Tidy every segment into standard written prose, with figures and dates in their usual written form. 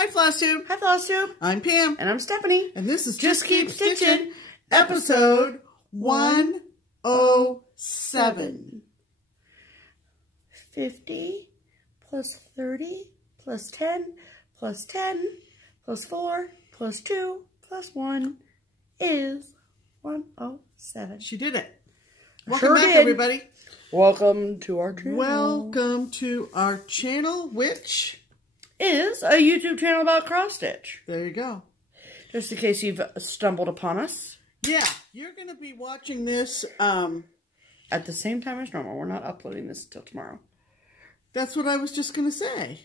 Hi, FlossTube. Hi, FlossTube. I'm Pam. And I'm Stephanie. And this is Just Keep Stitching, episode 107. 50 plus 30 plus 10 plus 10 plus 4 plus 2 plus 1 is 107. She did it. Welcome back, everybody. Welcome to our channel. Welcome to our channel, which is a YouTube channel about cross stitch. There you go. Just in case you've stumbled upon us. Yeah, you're going to be watching this at the same time as normal. We're not uploading this until tomorrow. That's what I was just going to say.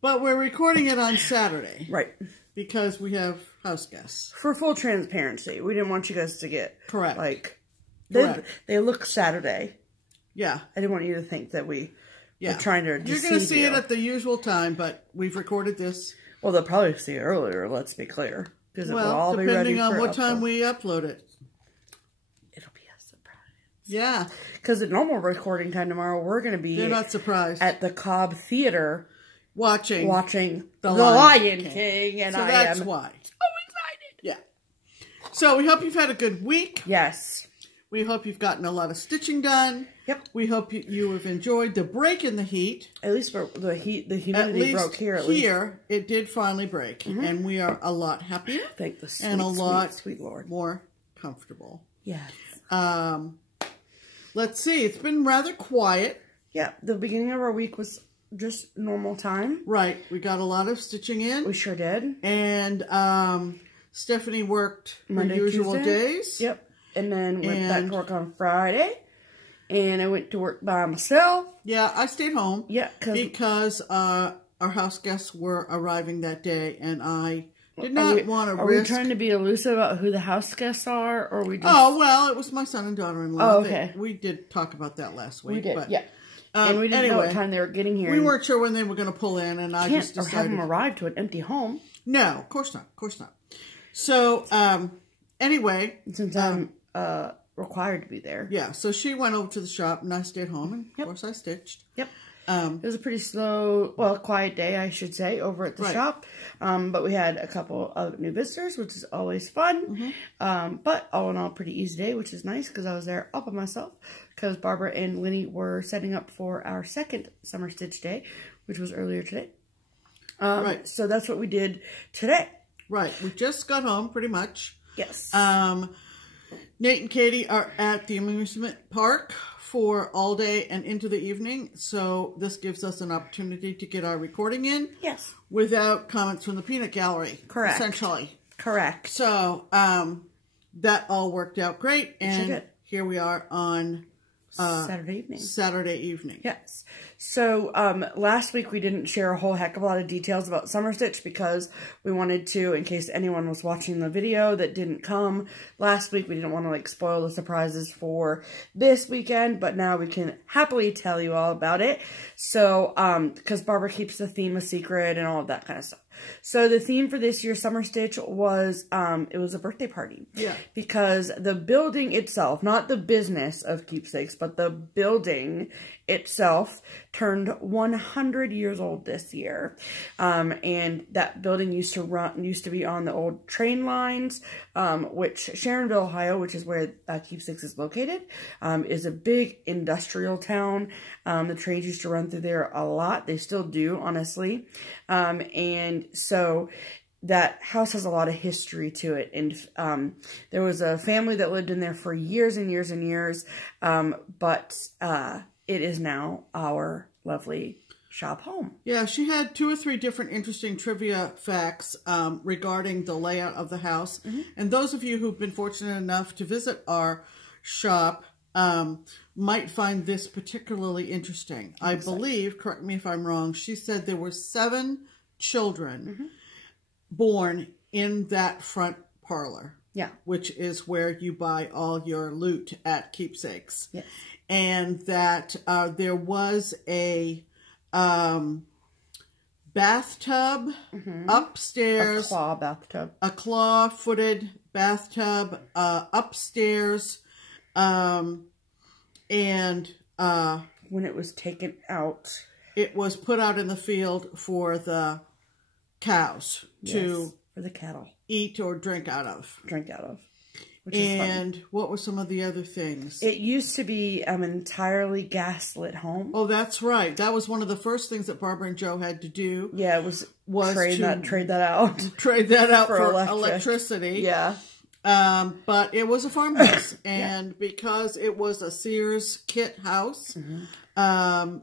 But we're recording it on Saturday. Right. Because we have house guests. For full transparency. We didn't want you guys to get... Correct. Like... Correct. They look Saturday. Yeah. I didn't want you to think that we were trying to deceive you. You're going to see it at the usual time, but we've recorded this. Well, they'll probably see it earlier, let's be clear. Because it will all be ready depending on what time we upload it. It'll be a surprise. Yeah. Because at normal recording time tomorrow, we're going to be... They're not surprised. At the Cobb Theater. Watching The Lion King. And so that's why. So excited. Yeah. So we hope you've had a good week. Yes. We hope you've gotten a lot of stitching done. Yep. We hope you have enjoyed the break in the heat. At least the humidity broke here. At least it did finally break, and we are a lot happier. Thank the sweet, and a lot sweet Lord. more comfortable. Yes. Let's see. It's been rather quiet. Yeah. The beginning of our week was just normal time. Right. We got a lot of stitching in. We sure did. And Stephanie worked Monday, her usual Tuesday. days. Yep. And then went back to work on Friday. And I went to work by myself. Yeah, I stayed home. Yeah. Because our house guests were arriving that day. And I did not want to risk... Are we trying to be elusive about who the house guests are? Or we just... Oh, well, it was my son and daughter-in-law. Oh, okay. We did talk about that last week. We did, but, yeah. And we didn't know what time they were getting here. We weren't sure when they were going to pull in. And I just decided... Or have them arrive to an empty home. No, of course not. Of course not. So, anyway... Since I'm... required to be there. Yeah, so she went over to the shop and I stayed home and of course I stitched. Yep. It was a pretty slow, quiet day, I should say, over at the shop. But we had a couple of new visitors, which is always fun. But all in all, pretty easy day, which is nice because I was there all by myself because Barbara and Winnie were setting up for our second summer stitch day, which was earlier today. So that's what we did today. Right. We just got home pretty much. Yes. Nate and Katie are at the amusement park for all day and into the evening. So this gives us an opportunity to get our recording in. Yes. Without comments from the peanut gallery. Correct. Essentially. Correct. So that all worked out great. And here we are on Saturday evening. Yes. So, last week we didn't share a whole heck of a lot of details about Summer Stitch because we wanted to, in case anyone was watching the video that didn't come last week, we didn't want to, spoil the surprises for this weekend, but now we can happily tell you all about it. So, because Barbara keeps the theme a secret and all of that kind of stuff. So the theme for this year's Summer Stitch was, it was a birthday party. Yeah. Because the building itself, not the business of Keepsakes, but the building itself turned 100 years old this year. And that building used to be on the old train lines, which Sharonville, Ohio, which is where Keepsakes is located, is a big industrial town. The trains used to run through there a lot. They still do, honestly. And so that house has a lot of history to it. And there was a family that lived in there for years and years and years. But it is now our lovely shop home. Yeah, she had 2 or 3 different interesting trivia facts regarding the layout of the house. And those of you who've been fortunate enough to visit our shop might find this particularly interesting. I believe, correct me if I'm wrong, she said there were 7 children born in that front parlor. Yeah. Which is where you buy all your loot at Keepsakes. Yes. And that there was a bathtub upstairs. A claw bathtub. A claw-footed bathtub upstairs. And when it was taken out, it was put out in the field for the cows to for the cattle. Eat or drink out of. Which is fun. What were some of the other things? It used to be an entirely gaslit home. Oh, that's right. That was one of the first things that Barbara and Joe had to do. Yeah, it was trade that out. Trade that out for electricity. Yeah. But it was a farmhouse. And because it was a Sears kit house, the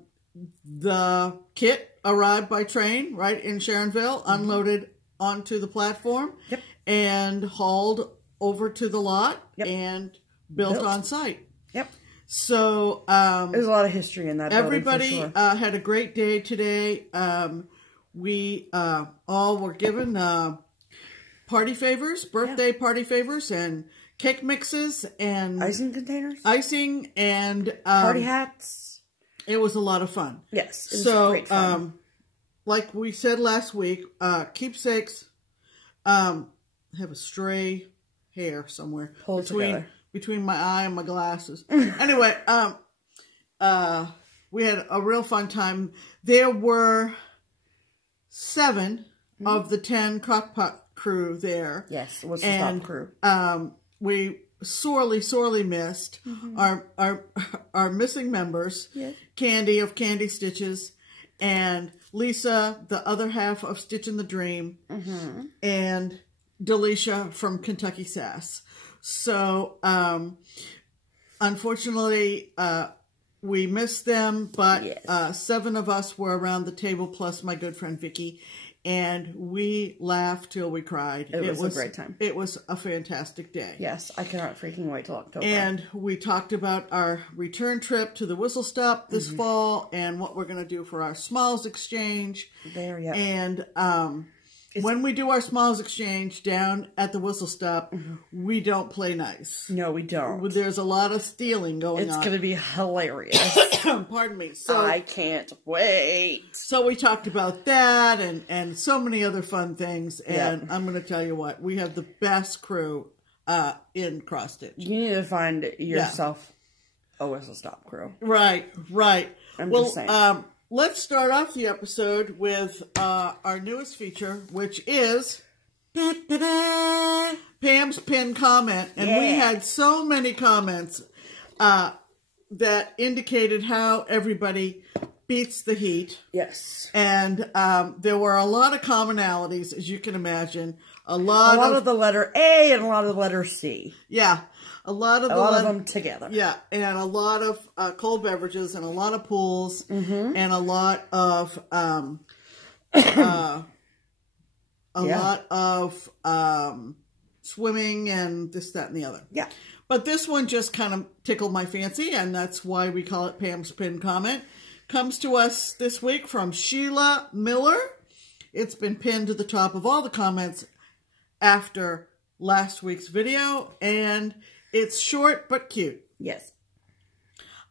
kit arrived by train right in Sharonville, unloaded onto the platform, and hauled over to the lot and built on site. So there's a lot of history in that. Everybody building, had a great day today. We all were given party favors, birthday party favors, and cake mixes and icing containers, and party hats. It was a lot of fun. Yes, it was great fun. Like we said last week, Keepsakes have a stray hair somewhere between my eye and my glasses. Anyway, we had a real fun time. There were 7 of the 10 crockpot crew there. Yes, it was the top crew. We sorely missed our missing members. Yes. Candy of CandyStitches and Lisa, the other half of Stitchin' the Dream, and Delisha from Kentucky Sass. So, unfortunately, we missed them, but 7 of us were around the table, plus my good friend Vicky, and we laughed till we cried. It was a great time. It was a fantastic day. Yes, I cannot freaking wait till October. And we talked about our return trip to the Whistle Stop this fall, and what we're going to do for our Smiles Exchange. And when we do our Smiles Exchange down at the Whistle Stop, we don't play nice. No, we don't. There's a lot of stealing going on. It's going to be hilarious. Pardon me. So I can't wait. So we talked about that and so many other fun things. And I'm going to tell you what, we have the best crew in cross stitch. You need to find yourself a Whistle Stop crew. Right. I'm just saying. Let's start off the episode with our newest feature, which is Pam's pinned comment. And we had so many comments that indicated how everybody beats the heat. Yes. And there were a lot of commonalities, as you can imagine. A lot of the letter A and a lot of the letter C. Yeah. A lot of them together. Yeah, and a lot of cold beverages, and a lot of pools, and a lot of swimming and this, that, and the other. Yeah. But this one just kind of tickled my fancy, and that's why we call it Pam's pinned comment. Comes to us this week from Sheila Miller. It's been pinned to the top of all the comments after last week's video, and it's short but cute. Yes.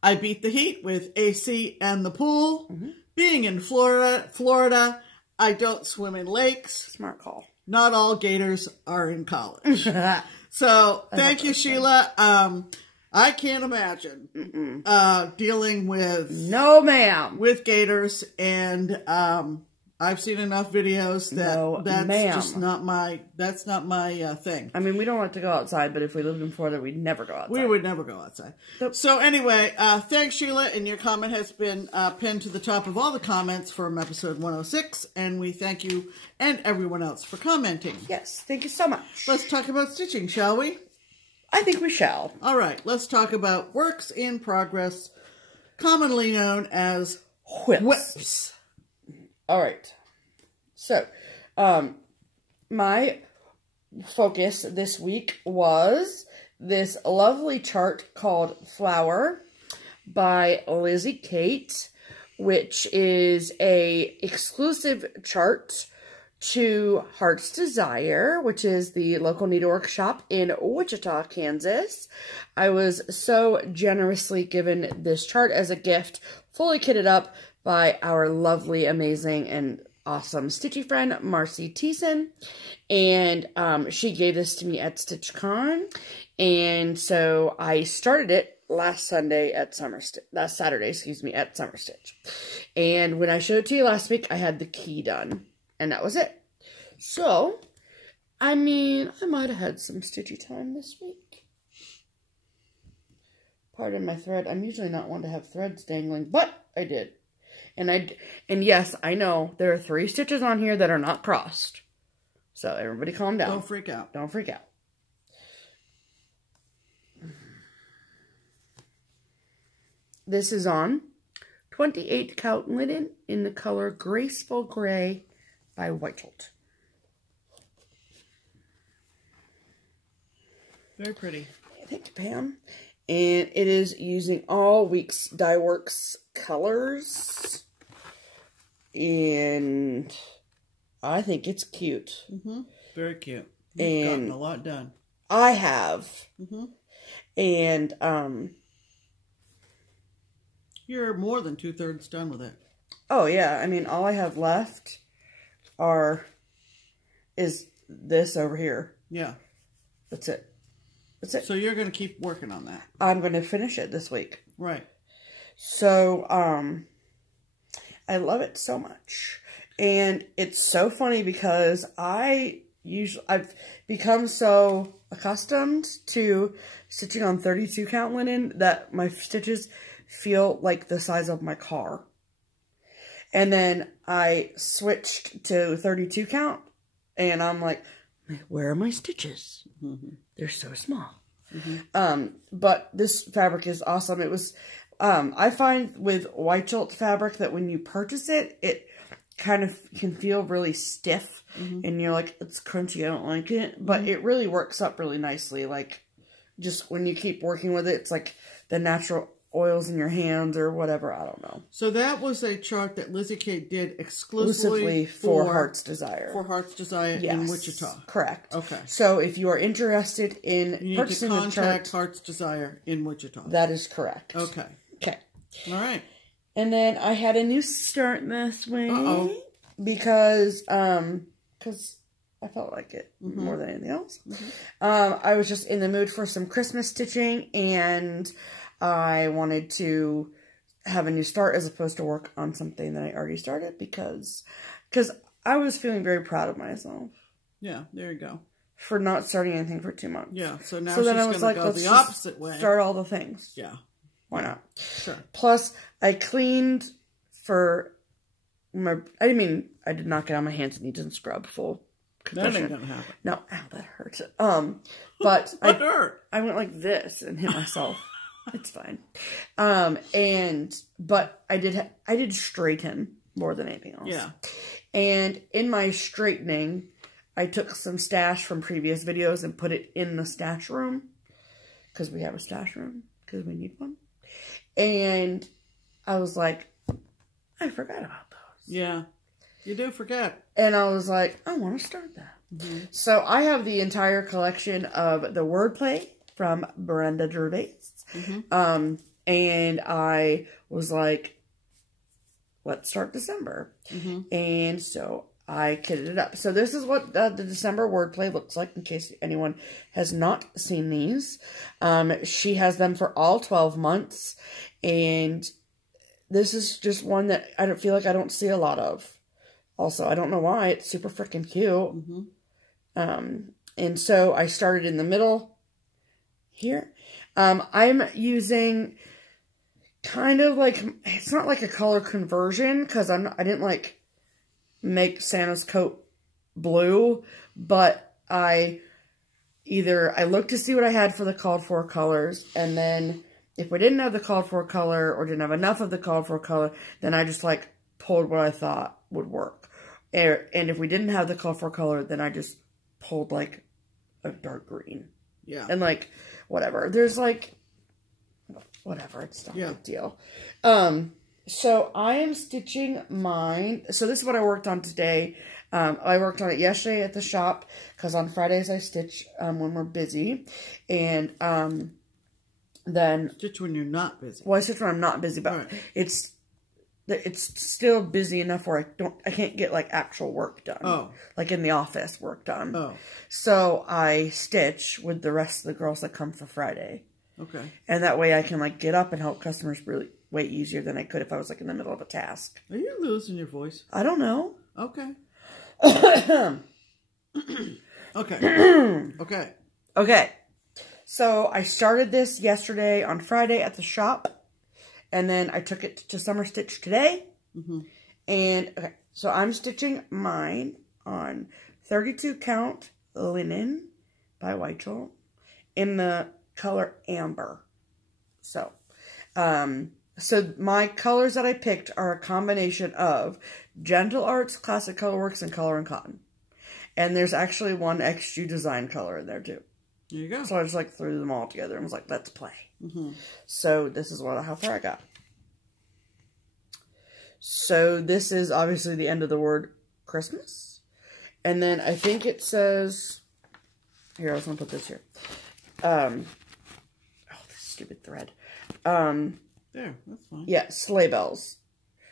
I beat the heat with AC and the pool. Being in Florida, I don't swim in lakes. Smart call. Not all gators are in college. So, thank you, Sheila. I can't imagine dealing with... No, ma'am. With gators, and I've seen enough videos that that's just not my thing. I mean, we don't like to go outside, but if we lived in Florida, we'd never go outside. We would never go outside. Nope. So anyway, thanks, Sheila, and your comment has been pinned to the top of all the comments from episode 106, and we thank you and everyone else for commenting. Yes, thank you so much. Let's talk about stitching, shall we? I think we shall. All right, let's talk about works in progress, commonly known as whips. All right. So, my focus this week was this lovely chart called Flower by Lizzie Kate, which is a exclusive chart to Heart's Desire, which is the local needlework shop in Wichita, Kansas. I was so generously given this chart as a gift, fully kitted up by our lovely, amazing, and awesome stitchy friend, Marcy Thiessen. And she gave this to me at StitchCon. And so I started it last Saturday, at Summer Stitch. And when I showed it to you last week, I had the key done. And that was it. So, I mean, I might have had some stitchy time this week. Pardon my thread. I'm usually not one to have threads dangling, but I did. And yes, I know there are 3 stitches on here that are not crossed. So everybody calm down. Don't freak out. Don't freak out. This is on 28 count linen in the color Graceful Gray by Whitehall. Very pretty. Thank you, Pam. And it is using all Weeks Dye Works colors. And I think it's cute. Very cute. You've gotten a lot done. I have. And, you're more than 2/3 done with it. oh, yeah. I mean, all I have left is this over here. Yeah. That's it. That's it. So you're going to keep working on that. I'm going to finish it this week. Right. So, I love it so much. And it's so funny because I've become so accustomed to stitching on 32 count linen that my stitches feel like the size of my car. And then I switched to 32 count and I'm like, where are my stitches? They're so small. But this fabric is awesome. It was, I find with Whitehall fabric that when you purchase it, it kind of can feel really stiff and you're like, it's crunchy, I don't like it. But it really works up really nicely. Like, just when you keep working with it, it's like the natural oils in your hands or whatever. I don't know. So that was a chart that Lizzie Kate did exclusively for Heart's Desire. For Heart's Desire in Wichita. Correct. Okay. So if you are interested in purchasing the chart, contact Heart's Desire in Wichita. That is correct. Okay. Okay. All right. And then I had a new start this week because I felt like it more than anything else. I was just in the mood for some Christmas stitching, and I wanted to have a new start as opposed to work on something that I already started because I was feeling very proud of myself. Yeah, there you go. For not starting anything for 2 months. Yeah, so now she's going to go the opposite way. Start all the things. Yeah. Why not? Sure. Plus, I cleaned for my... I did not get on my hands and knees and scrub full confession. That ain't going to happen. No, ow, that hurts. But hurt? I went like this and hit myself. It's fine. But I did straighten more than anything else. Yeah. And in my straightening, I took some stash from previous videos and put it in the stash room. Because we have a stash room. Because we need one. And I was like, I forgot about those. Yeah. You do forget. And I was like, I want to start that. So I have the entire collection of the Wordplay from Brenda Gervais. And I was like, let's start December. And so I kitted it up. So this is what the December Wordplay looks like, in case anyone has not seen these. She has them for all 12 months. And this is just one that I don't feel like I don't see a lot of. Also, I don't know why. It's super freaking cute. And so I started in the middle here. I'm using kind of like, it's not like a color conversion because I didn't like make Santa's coat blue, but I looked to see what I had for the called for colors, and then if we didn't have the called for color or didn't have enough of the called for color, then I just like pulled what I thought would work. And if we didn't have the called for color, then I just pulled like a dark green. Yeah. And like, whatever. There's like, whatever. It's not a big deal. So I am stitching mine. So this is what I worked on today. I worked on it yesterday at the shop because on Fridays I stitch when we're busy. And then... Stitch when you're not busy. Well, I stitch when I'm not busy, but it's still busy enough where I can't get like actual work done. Oh. Like in the office work done. Oh. So I stitch with the rest of the girls that come for Friday. Okay. And that way I can like get up and help customers really way easier than I could if I was like in the middle of a task. Are you losing your voice? I don't know. Okay. Okay. Okay. Okay. So I started this yesterday on Friday at the shop. And then I took it to Summer Stitch today. And, okay. So I'm stitching mine on 32 count linen by Wichita in the color amber. So, so my colors that I picked are a combination of Gentle Arts, Classic Colorworks, and Color and Cotton. And there's actually one XG design color in there too. There you go. So I just like threw them all together and was like, let's play. So this is how far I got. So this is obviously the end of the word Christmas. And then I think it says, here, I was going to put this here. Oh, this stupid thread. There, that's fine. Yeah, sleigh bells.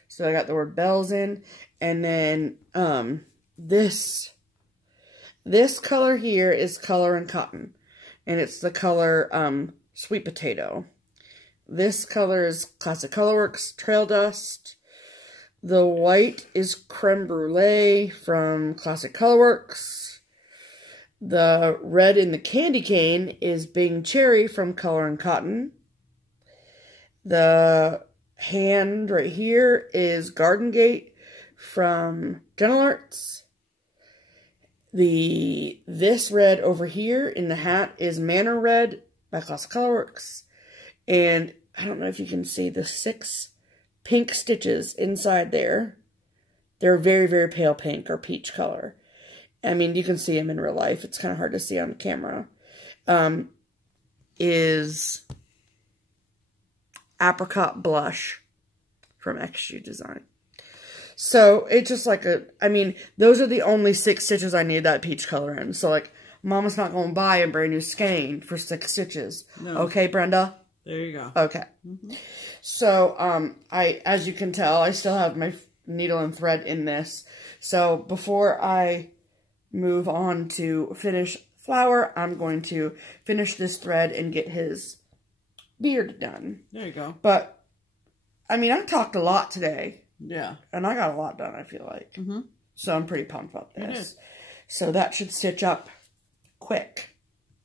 So I got the word bells in. And then this color here is Color and Cotton. And it's the color Sweet Potato. This color is Classic Colorworks Trail Dust. The white is Creme Brulee from Classic Colorworks. The red in the candy cane is Bing Cherry from Color and Cotton. The hand right here is Garden Gate from Gentle Arts. This red over here in the hat is Manor Red by Classic Colorworks. And I don't know if you can see the 6 pink stitches inside there. They're very, very pale pink or peach color. I mean, you can see them in real life. It's kind of hard to see on camera. Is Apricot Blush from XG Design. So, it's just like I mean, those are the only 6 stitches I need that peach color in. So, like, Mama's not going to buy a brand new skein for 6 stitches. No. Okay, Brenda? There you go. Okay. So, as you can tell, I still have my needle and thread in this. So, before I move on to finish Flower, I'm going to finish this thread and get his beard done. There you go. But, I mean, I talked a lot today. Yeah. And I got a lot done, I feel like. So, I'm pretty pumped about this. It is. So, that should stitch up quick.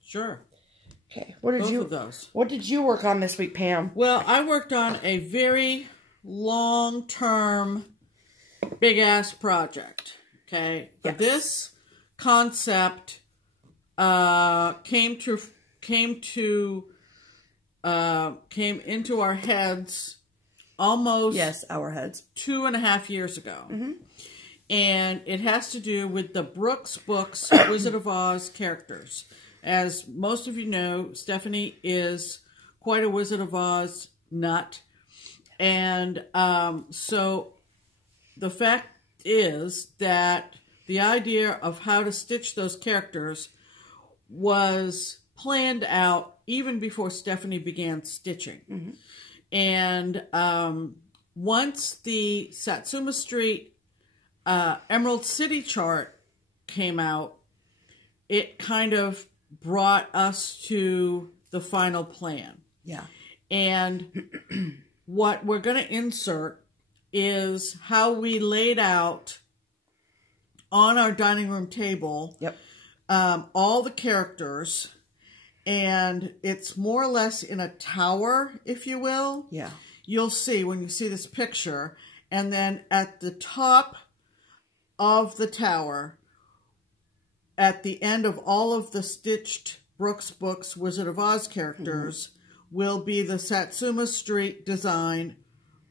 Sure. Okay. Both of those. What did you work on this week, Pam? Well, I worked on a very long-term, big-ass project. Okay? Yes. This concept came into our heads almost our heads 2.5 years ago. And it has to do with the Brooks books Wizard of Oz characters. As most of you know, Stephanie is quite a Wizard of Oz nut. And so the fact is that the idea of how to stitch those characters was planned out even before Stephanie began stitching. And once the Satsuma Street Emerald City chart came out, it kind of brought us to the final plan. Yeah. And what we're going to insert is how we laid out on our dining room table all the characters. And it's more or less in a tower, if you will. Yeah. You'll see when you see this picture. And then at the top of the tower, at the end of all of the stitched Brooks books Wizard of Oz characters, will be the Satsuma Street design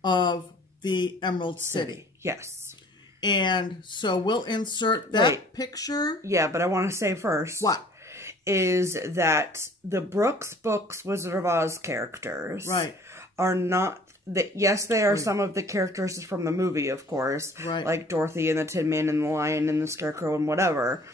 of the Emerald City. Yes. And so we'll insert that picture. Yeah, but I want to say first. What? Is that the Brooks books Wizard of Oz characters are not... yes, they are some of the characters from the movie, of course. Right. Like Dorothy and the Tin Man and the Lion and the Scarecrow and whatever.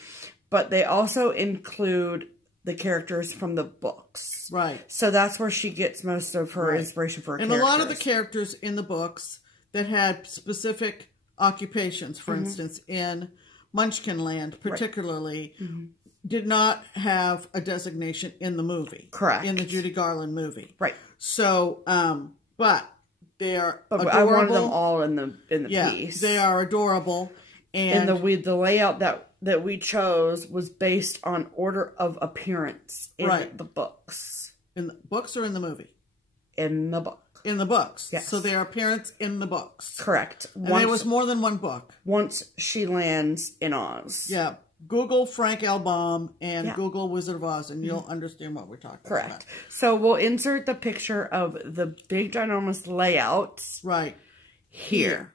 But they also include the characters from the books. Right. So that's where she gets most of her inspiration for her characters. And a lot of the characters in the books that had specific occupations, for instance, in Munchkin Land particularly, did not have a designation in the movie. Correct. In the Judy Garland movie. Right. So, but they are adorable. I wanted them all in the piece. They are adorable. And the layout that that we chose was based on order of appearance in the books. In the books or in the movie? In the book. In the books. Yes. So their appearance in the books. Correct. And there was more than one book. Once she lands in Oz. Yeah. Google Frank L. Baum and Google Wizard of Oz, and you'll understand what we're talking about. Correct. So we'll insert the picture of the big ginormous layouts. Right. Here.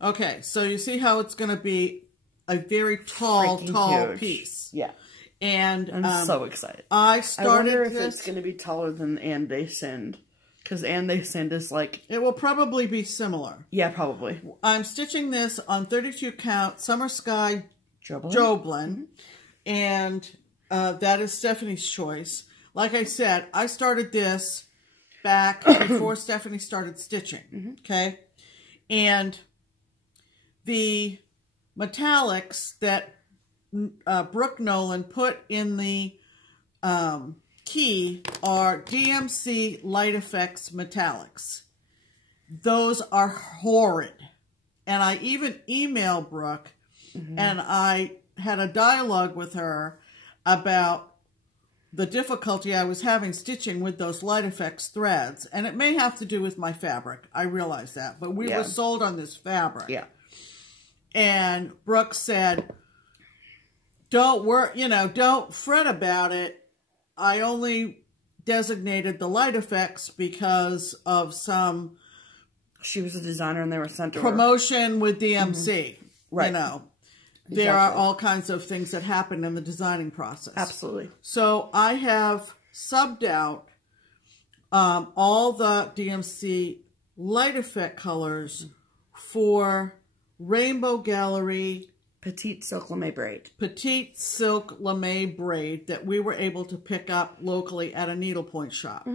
Okay, so you see how it's going to be a very tall huge piece. Yeah. And I'm so excited. I wonder if it's going to be taller than And They Send. Because And They Send is like... It will probably be similar. Yeah, probably. I'm stitching this on 32 count Summer Sky Joblin. Mm-hmm. And that is Stephanie's choice. Like I said, I started this back before Stephanie started stitching. Mm-hmm. Okay? And the metallics that Brooke Nolan put in the key are DMC Light Effects metallics. Those are horrid. And I even emailed Brooke and I had a dialogue with her about the difficulty I was having stitching with those Light Effects threads. And it may have to do with my fabric. I realize that. But we were sold on this fabric. Yeah. And Brooke said, don't worry, don't fret about it. I only designated the Light Effects because of some... She was a designer and they were sent to promotion with DMC. Right. There are all kinds of things that happen in the designing process. Absolutely. So I have subbed out all the DMC Light Effect colors for Rainbow Gallery Petite Silk Lame Braid. Petite Silk Lame Braid that we were able to pick up locally at a needlepoint shop.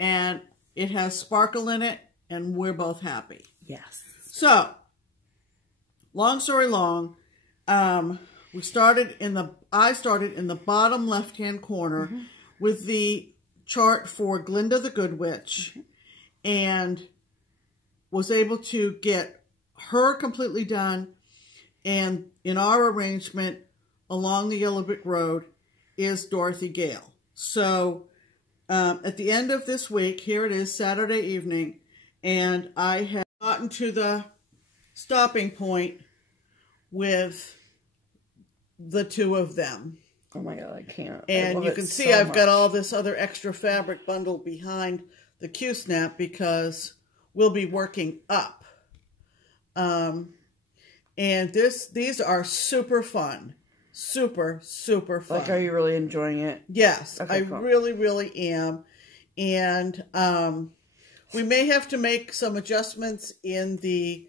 And it has sparkle in it, and we're both happy. Yes. So, long story long, I started in the bottom left-hand corner with the chart for Glinda the Good Witch and was able to get her completely done. And in our arrangement along the Yellow Brick Road is Dorothy Gale. So at the end of this week, here it is, Saturday evening, and I have gotten to the stopping point with the two of them. Oh my God, I can't. And you can see I've got all this other extra fabric bundled behind the Q-snap because we'll be working up. And these are super fun. Super, super fun. Like, are you really enjoying it? Yes, okay, I cool. really, really am. And we may have to make some adjustments in the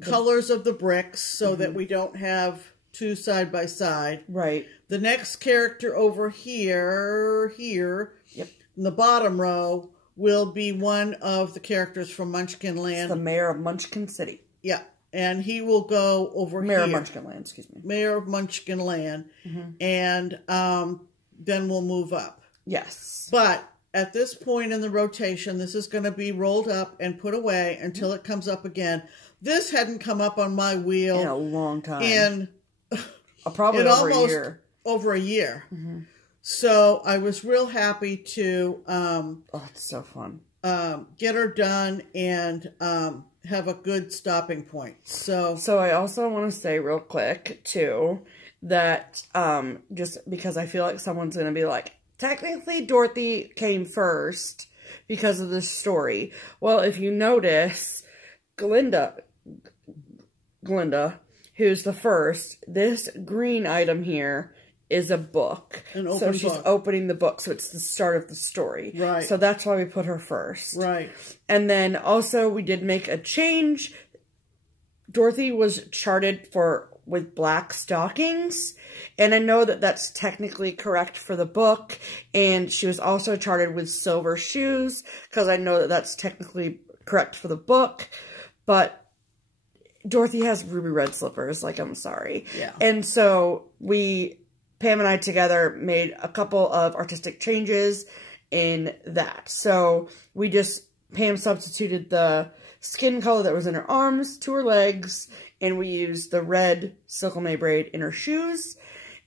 colors of the bricks so that we don't have two side by side. Right. The next character over here, in the bottom row, will be one of the characters from Munchkin Land. It's the mayor of Munchkin City. Yeah. And he will go over Mayor here. of Munchkin Land, excuse me. Mayor of Munchkin Land. And then we'll move up. Yes. But at this point in the rotation, this is going to be rolled up and put away until it comes up again. This hadn't come up on my wheel in a long time. In probably over a year. Over a year. So I was real happy to oh, it's so fun. Get her done and have a good stopping point. So I also want to say real quick too that just because I feel like someone's going to be like, technically Dorothy came first because of this story. Well, if you notice, Glinda, who's the first, this green item here is a book. So she's opening the book, so it's the start of the story. Right. So that's why we put her first. Right. And then also we did make a change. Dorothy was charted with black stockings, and I know that that's technically correct for the book, and she was also charted with silver shoes, because I know that that's technically correct for the book, but Dorothy has ruby red slippers, like, I'm sorry. Yeah. And so we Pam and I together made a couple of artistic changes in that. So Pam substituted the skin color that was in her arms to her legs, and we used the red Silk-O-Mae braid in her shoes.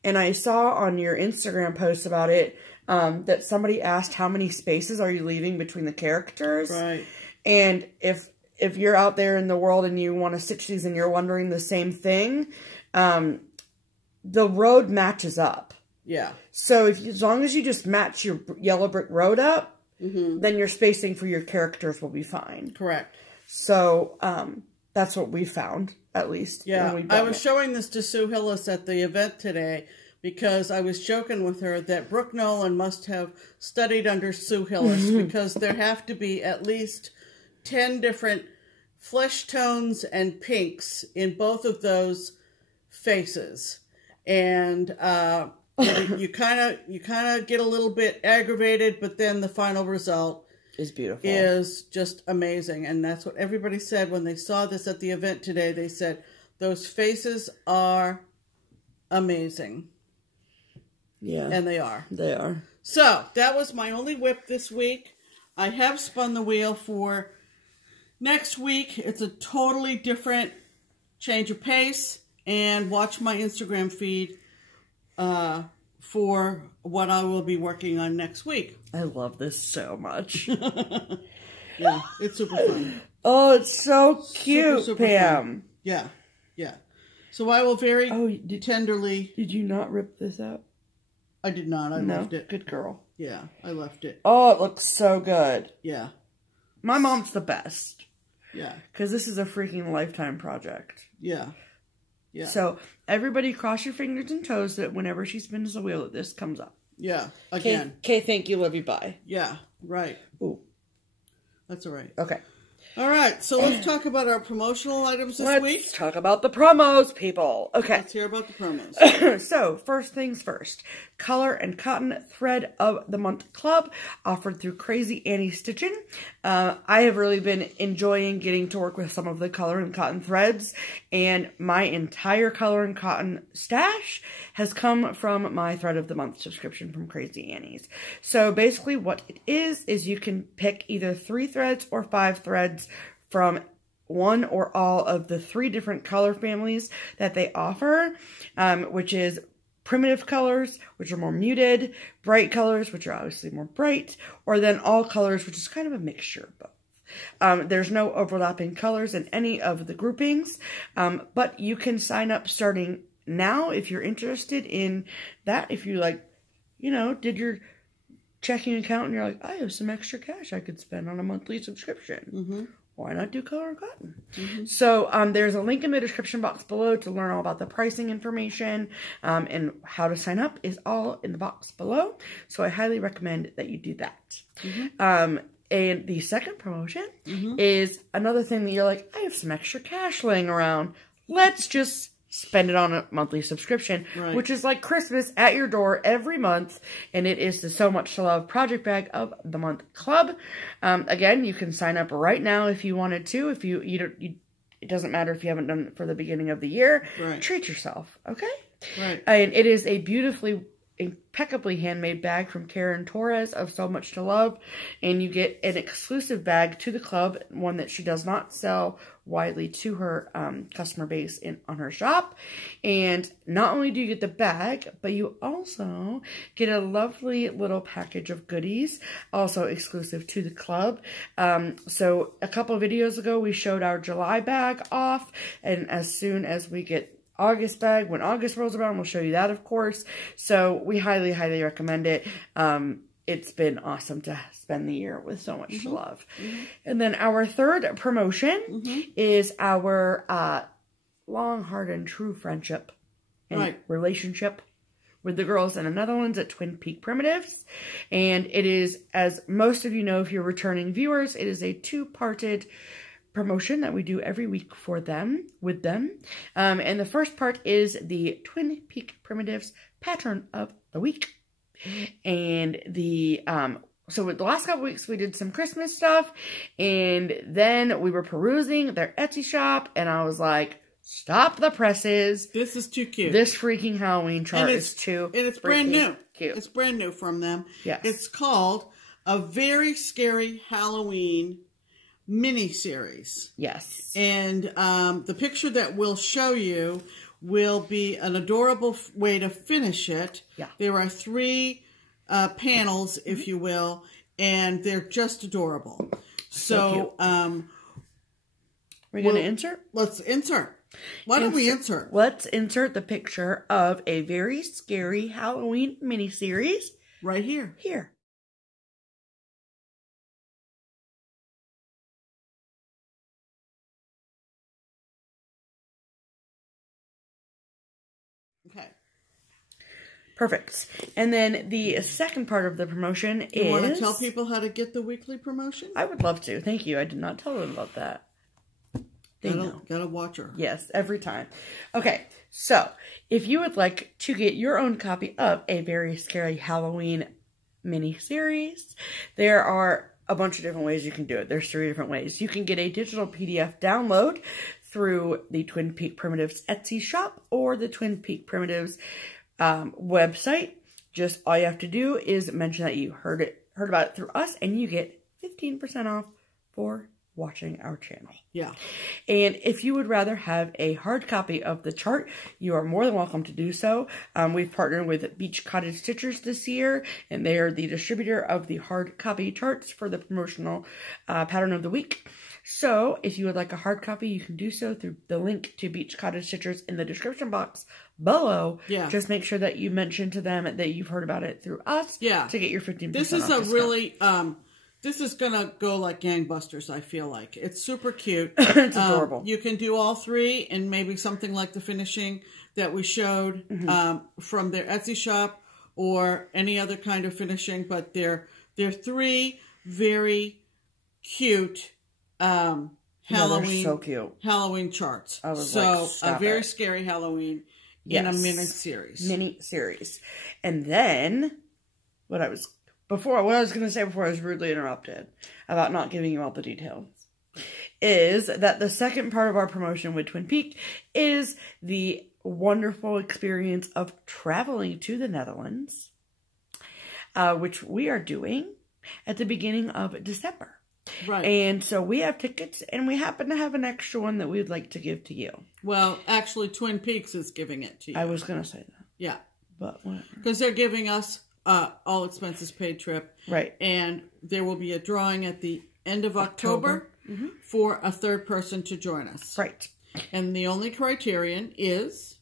And I saw on your Instagram post about it that somebody asked how many spaces are you leaving between the characters. Right. And if you're out there in the world and you want to stitch these and you're wondering the same thing, the road matches up. Yeah. So as long as you just match your yellow brick road up, then your spacing for your characters will be fine. Correct. So that's what we found, at least. Yeah. I was showing this to Sue Hillis at the event today because I was joking with her that Brooke Nolan must have studied under Sue Hillis because there have to be at least 10 different flesh tones and pinks in both of those faces. And you kind of get a little bit aggravated, but then the final result is beautiful. Is just amazing. And that's what everybody said when they saw this at the event today. They said those faces are amazing. Yeah. And they are. They are. So that was my only whip this week. I have spun the wheel for next week. It's a totally different change of pace. And watch my Instagram feed for what I will be working on next week. I love this so much. Yeah, it's super fun. Oh, it's so cute, super Pam. Fun. Yeah, yeah. So I will very tenderly... Did you not rip this out? I did not. I left it. Good girl. Yeah, I left it. Oh, it looks so good. Yeah. My mom's the best. Yeah. Because this is a freaking lifetime project. Yeah. Yeah. So, everybody cross your fingers and toes that whenever she spins the wheel that this comes up. Yeah. Again. Okay, thank you, love you, bye. Yeah, right. Ooh. That's all right. Okay. All right, so let's talk about our promotional items this week. Let's talk about the promos, people. Okay. Let's hear about the promos. So, first things first. Color and Cotton Thread of the Month Club, offered through Crazy Annie Stitchin. I have really been enjoying getting to work with some of the color and cotton threads, and my entire color and cotton stash has come from my Thread of the Month subscription from Crazy Annie's. So, basically what it is you can pick either 3 threads or 5 threads from one or all of the 3 different color families that they offer, which is primitive colors, which are more muted, bright colors, which are obviously more bright, or then all colors, which is kind of a mixture of both. There's no overlapping colors in any of the groupings, but you can sign up starting now if you're interested in that. If you did your checking account and you're like, I have some extra cash I could spend on a monthly subscription. Why not do color and cotton? So there's a link in the description box below to learn all about the pricing information, and how to sign up is all in the box below. So I highly recommend that you do that. And the second promotion is another thing that you're like, I have some extra cash laying around. Let's just spend it on a monthly subscription, which is like Christmas at your door every month, and it is the SewMuch2Luv Project Bag of the Month Club. Again, you can sign up right now if you wanted to. If it doesn't matter if you haven't done it for the beginning of the year. Treat yourself, okay? And it is a beautifully, impeccably handmade bag from Karen Torres of SewMuch2Luv, and you get an exclusive bag to the club, one that she does not sell widely to her customer base on her shop. And not only do you get the bag, but you also get a lovely little package of goodies, also exclusive to the club. So a couple of videos ago, we showed our July bag off, and as soon as we get August bag, when August rolls around, we'll show you that, of course. So we highly, highly recommend it. It's been awesome to spend the year with SewMuch2Luv. And then our third promotion is our long, hard, and true friendship and relationship with the girls in the Netherlands at Twin Peak Primitives. And it is, as most of you know if you're returning viewers, it is a 2-parted promotion that we do every week for them, with them. And the first part is the Twin Peak Primitives Pattern of the Week. And so the last couple weeks we did some Christmas stuff, and then we were perusing their Etsy shop, and I was like, Stop the presses. This is too cute. This freaking Halloween chart is too And it's brand new. Cute. It's brand new from them. Yes. It's called A Very Scary Halloween Miniseries. Yes. And the picture that we'll show you will be an adorable way to finish it. Yeah. There are 3 panels, if you will, and they're just adorable. So we're going to insert? Let's insert. Why don't we insert? Let's insert the picture of A Very Scary Halloween miniseries. Right here. Here. Okay. Perfect. And then the second part of the promotion is... You want to tell people how to get the weekly promotion? I would love to. Thank you. I did not tell them about that. Gotta watch her. Yes, every time. Okay, so if you would like to get your own copy of A Very Scary Halloween mini-series, there are a bunch of different ways you can do it. There's 3 different ways. You can get a digital PDF download through the Twin Peak Primitives Etsy shop or the Twin Peak Primitives website. Just all you have to do is mention that you heard about it through us, and you get 15% off for watching our channel. Yeah. And if you would rather have a hard copy of the chart, you are more than welcome to do so. We've partnered with Beach Cottage Stitchers this year, and they are the distributor of the hard copy charts for the promotional pattern of the week. So if you would like a hard copy, you can do so through the link to Beach Cottage Stitchers in the description box below. Yeah. Just make sure that you mention to them that you've heard about it through us. Yeah. To get your 15% This is off a discount. really this is gonna go like gangbusters, I feel like. It's super cute. It's adorable. You can do all 3 and maybe something like the finishing that we showed from their Etsy shop or any other kind of finishing, but they're 3 very cute Halloween so cute. Halloween charts. I was so like, A Very Scary Halloween in a mini-series. Mini-series. And then what I was going to say before I was rudely interrupted about not giving you all the details is that the second part of our promotion with Twin Peak is the wonderful experience of traveling to the Netherlands, which we are doing at the beginning of December. Right. And so we have tickets, and we happen to have an extra one that we'd like to give to you. Well, actually, Twin Peaks is giving it to you. I was going to say that. Yeah. But whatever. Because they're giving us all expenses paid trip. Right. And there will be a drawing at the end of October. For a 3rd person to join us. Right. And the only criterion is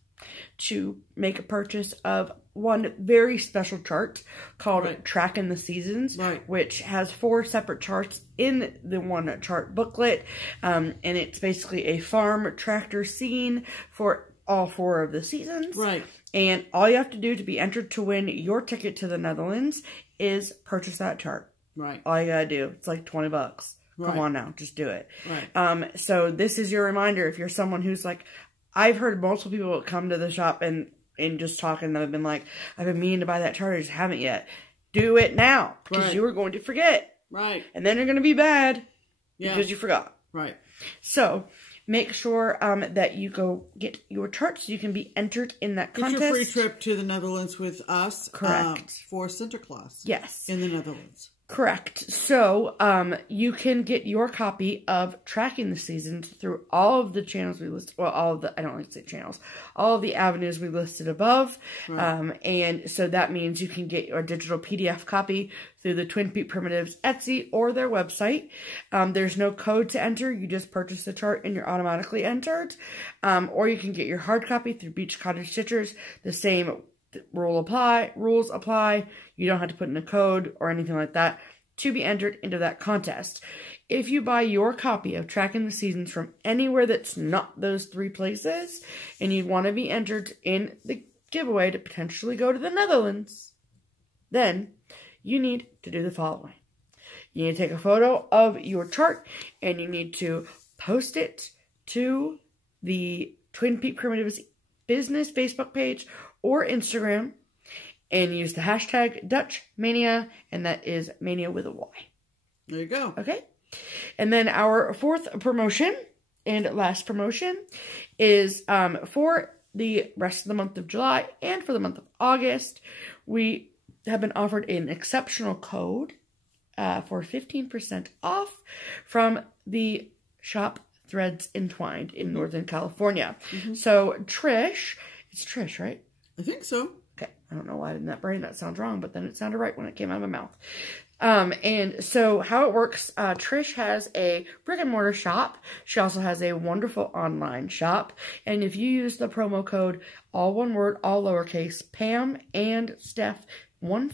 to make a purchase of one very special chart called Tracking the Seasons, which has 4 separate charts in the one chart booklet. And it's basically a farm tractor scene for all 4 of the seasons. Right. And all you have to do to be entered to win your ticket to the Netherlands is purchase that chart. Right. All you gotta do. It's like $20. Right. Come on now, just do it. Right. So this is your reminder. If you're someone who's like, I've heard multiple people come to the shop and just talking that have been like, I've been meaning to buy that chart, I just haven't yet. Do it now, because you are going to forget. Right. And then you're going to be bad because you forgot. Right. So make sure that you go get your chart so you can be entered in that contest. Get your free trip to the Netherlands with us. Correct. For Sinterklaas. Yes. In the Netherlands. Correct. So, you can get your copy of Tracking the Seasons through all of the channels we listed. Well, all of the, I don't like to say channels. All of the avenues we listed above. Right. And so that means you can get your digital PDF copy through the Twin Peak Primitives Etsy or their website. There's no code to enter. You just purchase the chart and you're automatically entered. Or you can get your hard copy through Beach Cottage Stitchers. The same rules apply. You don't have to put in a code or anything like that to be entered into that contest. If you buy your copy of Tracking the Seasons from anywhere that's not those 3 places, and you want to be entered in the giveaway to potentially go to the Netherlands, then you need to do the following. You need to take a photo of your chart, and you need to post it to the Twin Peak Primitives business Facebook page or Instagram, and use the hashtag DutchMania, and that is Mania with a Y. There you go. Okay? And then our 4th promotion and last promotion is for the rest of the month of July and for the month of August. We have been offered an exceptional code for 15% off from the shop Threads Entwined in Northern California. So Trish, it's Trish, right? I think so. Okay, I don't know why in that brain that sounds wrong, but then it sounded right when it came out of my mouth. And so how it works, Trish has a brick and mortar shop. She also has a wonderful online shop. And if you use the promo code, all one word, all lowercase, Pam and Steph 15,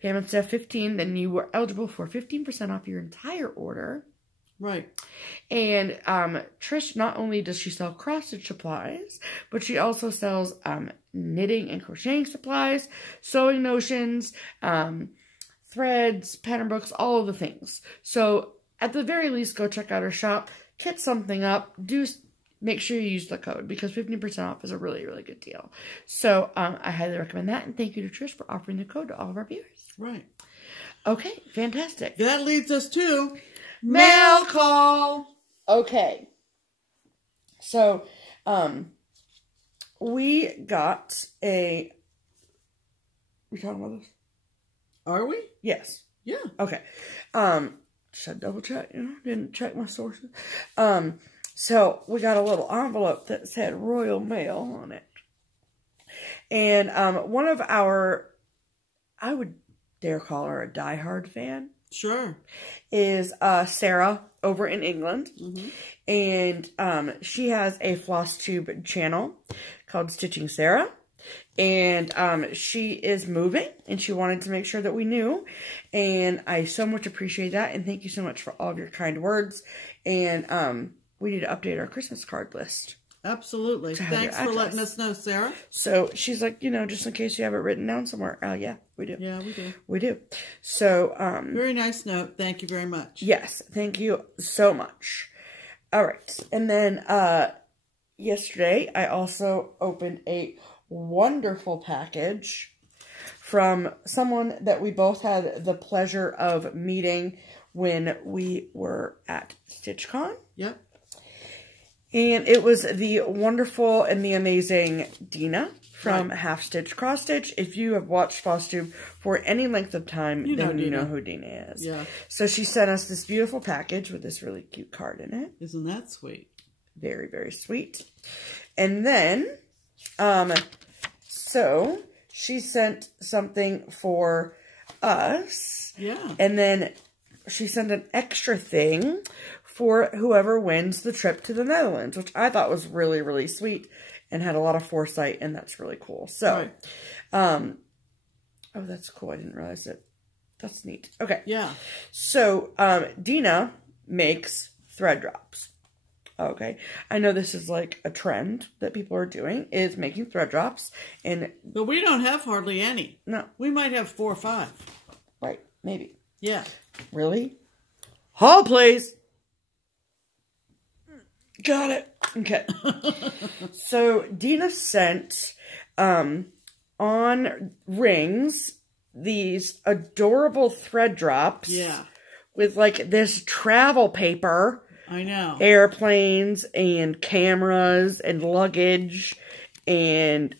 Pam and Steph 15, then you are eligible for 15% off your entire order. Right. And Trish, not only does she sell cross-stitch supplies, but she also sells knitting and crocheting supplies, sewing notions, threads, pattern books, all of the things. So at the very least, go check out her shop, kit something up, make sure you use the code because 15% off is a really, really good deal. So I highly recommend that. And thank you to Trish for offering the code to all of our viewers. Right. Okay, fantastic. That leads us to mail call. Okay. So, we got a... We talking about this? Are we? Yes. Yeah. Okay. Should I double check? You know, didn't check my sources. So we got a little envelope that said Royal Mail on it. And one of our, I would dare call her a diehard fan. Sure. Is Sarah over in England. And she has a FlossTube channel called Stitching Sarah. And she is moving, and she wanted to make sure that we knew. And I so much appreciate that. And thank you so much for all of your kind words. And we need to update our Christmas card list. Absolutely. Thanks for letting us know, Sarah. So she's like, you know, just in case you have it written down somewhere. Oh, yeah, we do. Yeah, we do. We do. So, very nice note. Thank you very much. Yes, thank you so much. All right. And then yesterday, I also opened a wonderful package from someone that we both had the pleasure of meeting when we were at StitchCon. Yep. And it was the wonderful and the amazing Dina from Half Stitch Cross Stitch. If you have watched FlossTube for any length of time, then you know who Dina is. Yeah. So she sent us this beautiful package with this really cute card in it. Isn't that sweet? Very, very sweet. And then, so she sent something for us. Yeah. And then she sent an extra thing for whoever wins the trip to the Netherlands, which I thought was really, really sweet and had a lot of foresight, and that's really cool. So, oh, that's cool. I didn't realize it. That's neat. Okay. Yeah. So, Dina makes thread drops. Okay. I know this is like a trend that people are doing, is making thread drops. But we don't have hardly any. No. We might have 4 or 5. Right. Maybe. Yeah. Really? Hold, please. Got it. Okay. So, Dina sent, on rings, these adorable thread drops. Yeah. With, like, this travel paper. I know. Airplanes and cameras and luggage. And,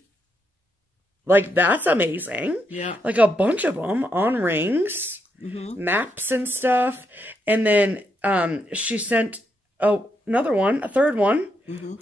like, that's amazing. Yeah. Like, a bunch of them on rings. Maps and stuff. And then, she sent... another one, a third one,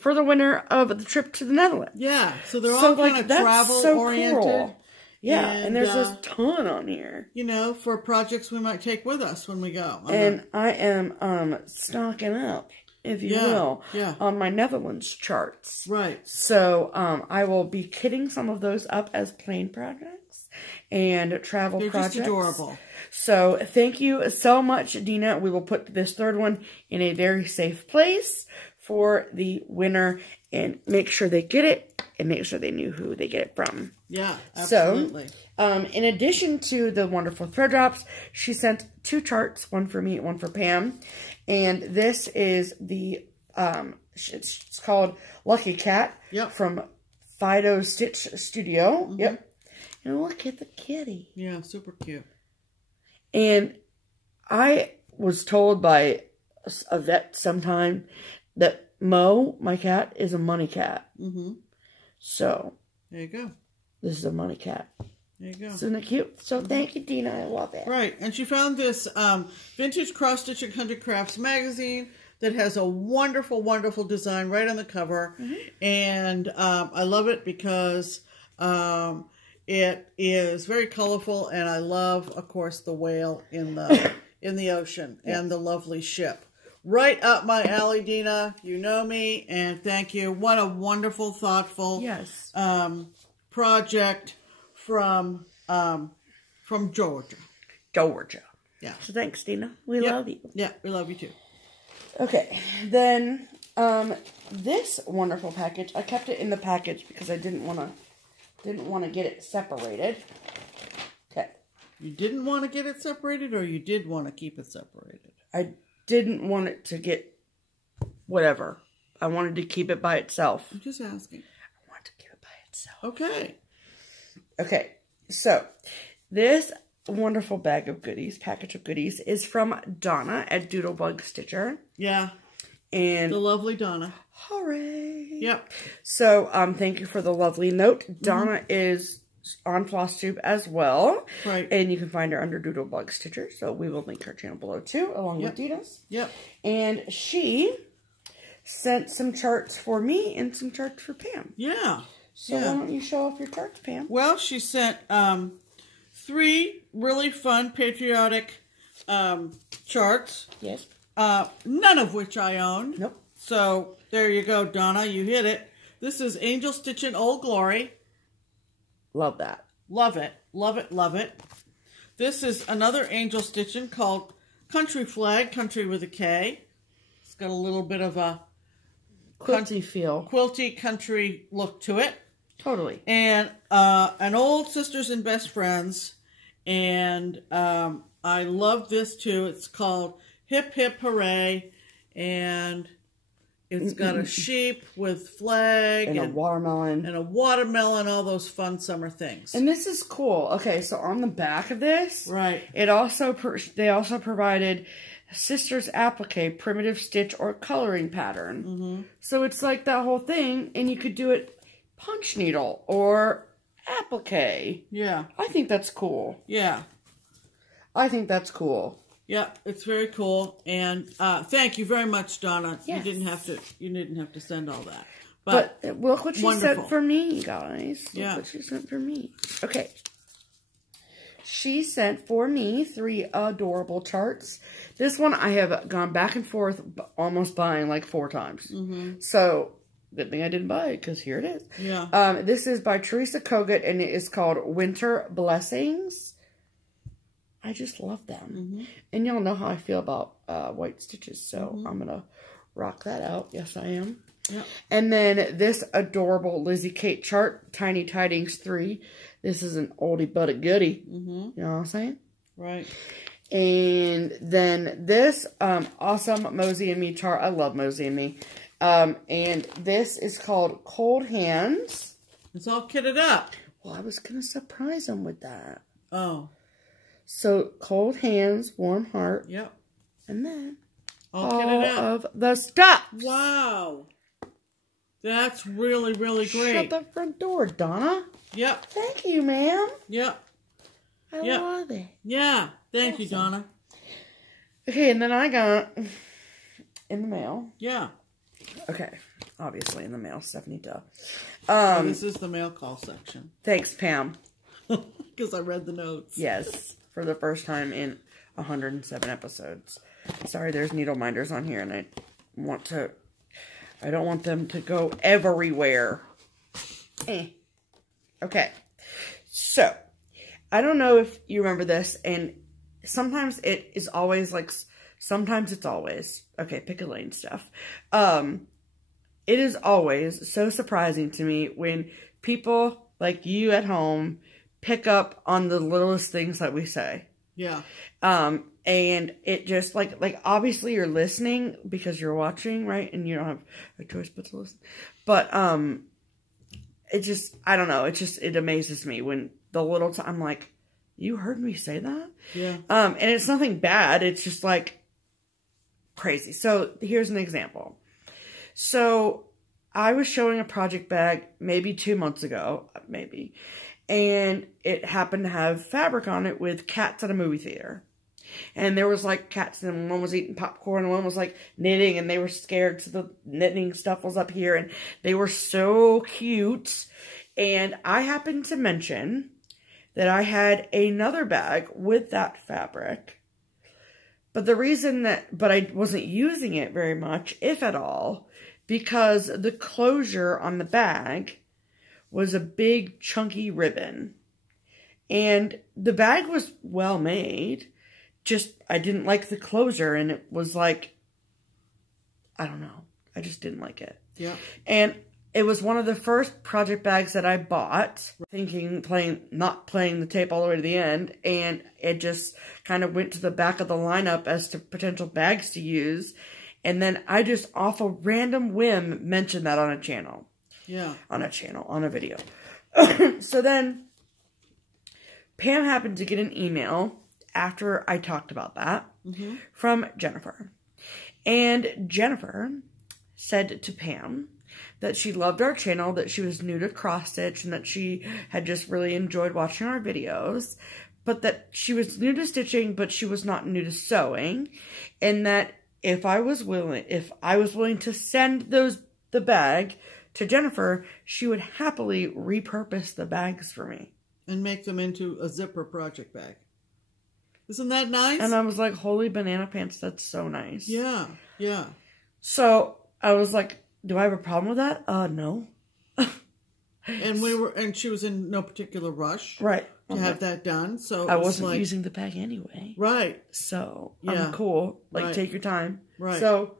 for the winner of the trip to the Netherlands. Yeah, so they're all kind of travel-oriented. Cool. Yeah, and there's a ton on here. You know, for projects we might take with us when we go. And I am stocking up, if you will, on my Netherlands charts. Right. So I will be kitting some of those up as plain projects and travel projects. They're just adorable. So, thank you so much, Dina. We will put this third one in a very safe place for the winner and make sure they get it and make sure they knew who they get it from. Yeah, absolutely. So, in addition to the wonderful thread drops, she sent 2 charts, one for me, one for Pam. And this is the, it's called Lucky Cat from Fido Stitch Studio. Yep. And look at the kitty. Yeah, super cute. And I was told by a vet sometime that Mo, my cat, is a money cat. Mm-hmm. So. There you go. This is a money cat. There you go. Isn't it cute? So thank you, Dina. I love it. Right. And she found this vintage cross-stitch and country crafts magazine that has a wonderful, wonderful design right on the cover. Mm-hmm. And I love it because it is very colorful. And I love, of course, the whale in the in the ocean and the lovely ship. Right up my alley, Dina. You know me. And thank you. What a wonderful, thoughtful project from Georgia. Georgia. Yeah. So thanks, Dina. We love you. Yeah, we love you too. Okay. Then this wonderful package, I kept it in the package because I didn't want to get it separated. Okay. You didn't want to get it separated, or you did want to keep it separated? I didn't want it to get whatever. I wanted to keep it by itself. I'm just asking. I want to keep it by itself. Okay. Okay. So, this wonderful bag of goodies, package of goodies, is from Donna at Doodlebug Stitcher. Yeah. And the lovely Donna. Hooray. Yep. So, thank you for the lovely note. Donna is on FlossTube as well. Right. And you can find her under Doodlebug Stitcher. So, we will link her channel below too, along with Dina's. Yep. And she sent some charts for me and some charts for Pam. Yeah. So why don't you show off your charts, Pam? Well, she sent 3 really fun patriotic charts. Yes. None of which I own. Nope. So there you go, Donna. You hit it. This is Angel Stitch in Old Glory. Love that. Love it. Love it. Love it. This is another Angel Stitchin' called Country Flag, Country with a K. It's got a little bit of a quilty feel. Quilty country look to it. Totally. And an old Sisters and Best Friends. And I love this too. It's called Hip Hip Hooray. And it's got a sheep with flag. And a watermelon. And a watermelon, all those fun summer things. And this is cool. Okay, so on the back of this, right, it also they also provided Sisters Applique, primitive stitch or coloring pattern. Mm-hmm. So it's like that whole thing, and you could do it punch needle or applique. Yeah. I think that's cool. Yeah. I think that's cool. Yeah, it's very cool. And thank you very much, Donna. Yes. You didn't have to send all that. But look what she wonderful. sent for me, guys. Yeah. Look what she sent for me. Okay. She sent for me 3 adorable charts. This one I have gone back and forth, almost buying like 4 times. Mm-hmm. So, good thing I didn't buy it, because here it is. Yeah. This is by Teresa Kogut, and it is called Winter Blessings. I just love them. Mm-hmm. And y'all know how I feel about white stitches, so I'm going to rock that out. Yes, I am. Yep. And then this adorable Lizzie Kate chart, Tiny Tidings 3. This is an oldie but a goodie. Mm-hmm. You know what I'm saying? Right. And then this awesome Mosey and Me chart. I love Mosey and Me. And this is called Cold Hands. It's all kitted up. Well, I was going to surprise them with that. Oh. So, Cold Hands, Warm Heart. Yep. And then all kitted up. of the stuff. Wow. That's really, really great. Shut the front door, Donna. Yep. Thank you, ma'am. Yep. I love it. Yeah. Thank you, Donna. Okay, and then I got in the mail. Yeah. Okay. Obviously in the mail, Stephanie, duh. This is the mail call section. Thanks, Pam. Because I read the notes. Yes. For the first time in 107 episodes. Sorry, there's needle minders on here, and I don't want them to go everywhere. Okay. So, I don't know if you remember this, and sometimes it is always like, sometimes it's always, okay, pick a lane stuff. It is always so surprising to me when people like you at home pick up on the littlest things that we say. Yeah. And it just like obviously you're listening because you're watching, right? And you don't have a choice but to listen. But, it just, I don't know. It amazes me when the little time, I'm like, you heard me say that? Yeah. And it's nothing bad. It's just like crazy. So here's an example. So I was showing a project bag maybe 2 months ago, and it happened to have fabric on it with cats at a movie theater. And there was like cats, and one was eating popcorn, and one was like knitting, and they were scared, so the knitting stuff was up here, and they were so cute. And I happened to mention that I had another bag with that fabric. But the reason but I wasn't using it very much, if at all, because the closure on the bag was a big chunky ribbon. And the bag was well made, just I didn't like the closure, and it was like, I don't know, I just didn't like it. Yeah. And it was one of the first project bags that I bought, not playing the tape all the way to the end, and it just kind of went to the back of the lineup as to potential bags to use. And then I just, off a random whim, mentioned that on a channel. Yeah. On a video. So then, Pam happened to get an email after I talked about that from Jennifer. And Jennifer said to Pam that she loved our channel, that she was new to cross stitch, and that she had just really enjoyed watching our videos, but that she was new to stitching, but she was not new to sewing, and that if I was willing to send the bag to Jennifer, she would happily repurpose the bags for me and make them into a zipper project bag. Isn't that nice? And I was like, holy banana pants, that's so nice. Yeah, yeah. So I was like, do I have a problem with that? No. And she was in no particular rush. Right. To have that done. So I wasn't using the bag anyway. Right. So I'm cool. Like, take your time. Right. So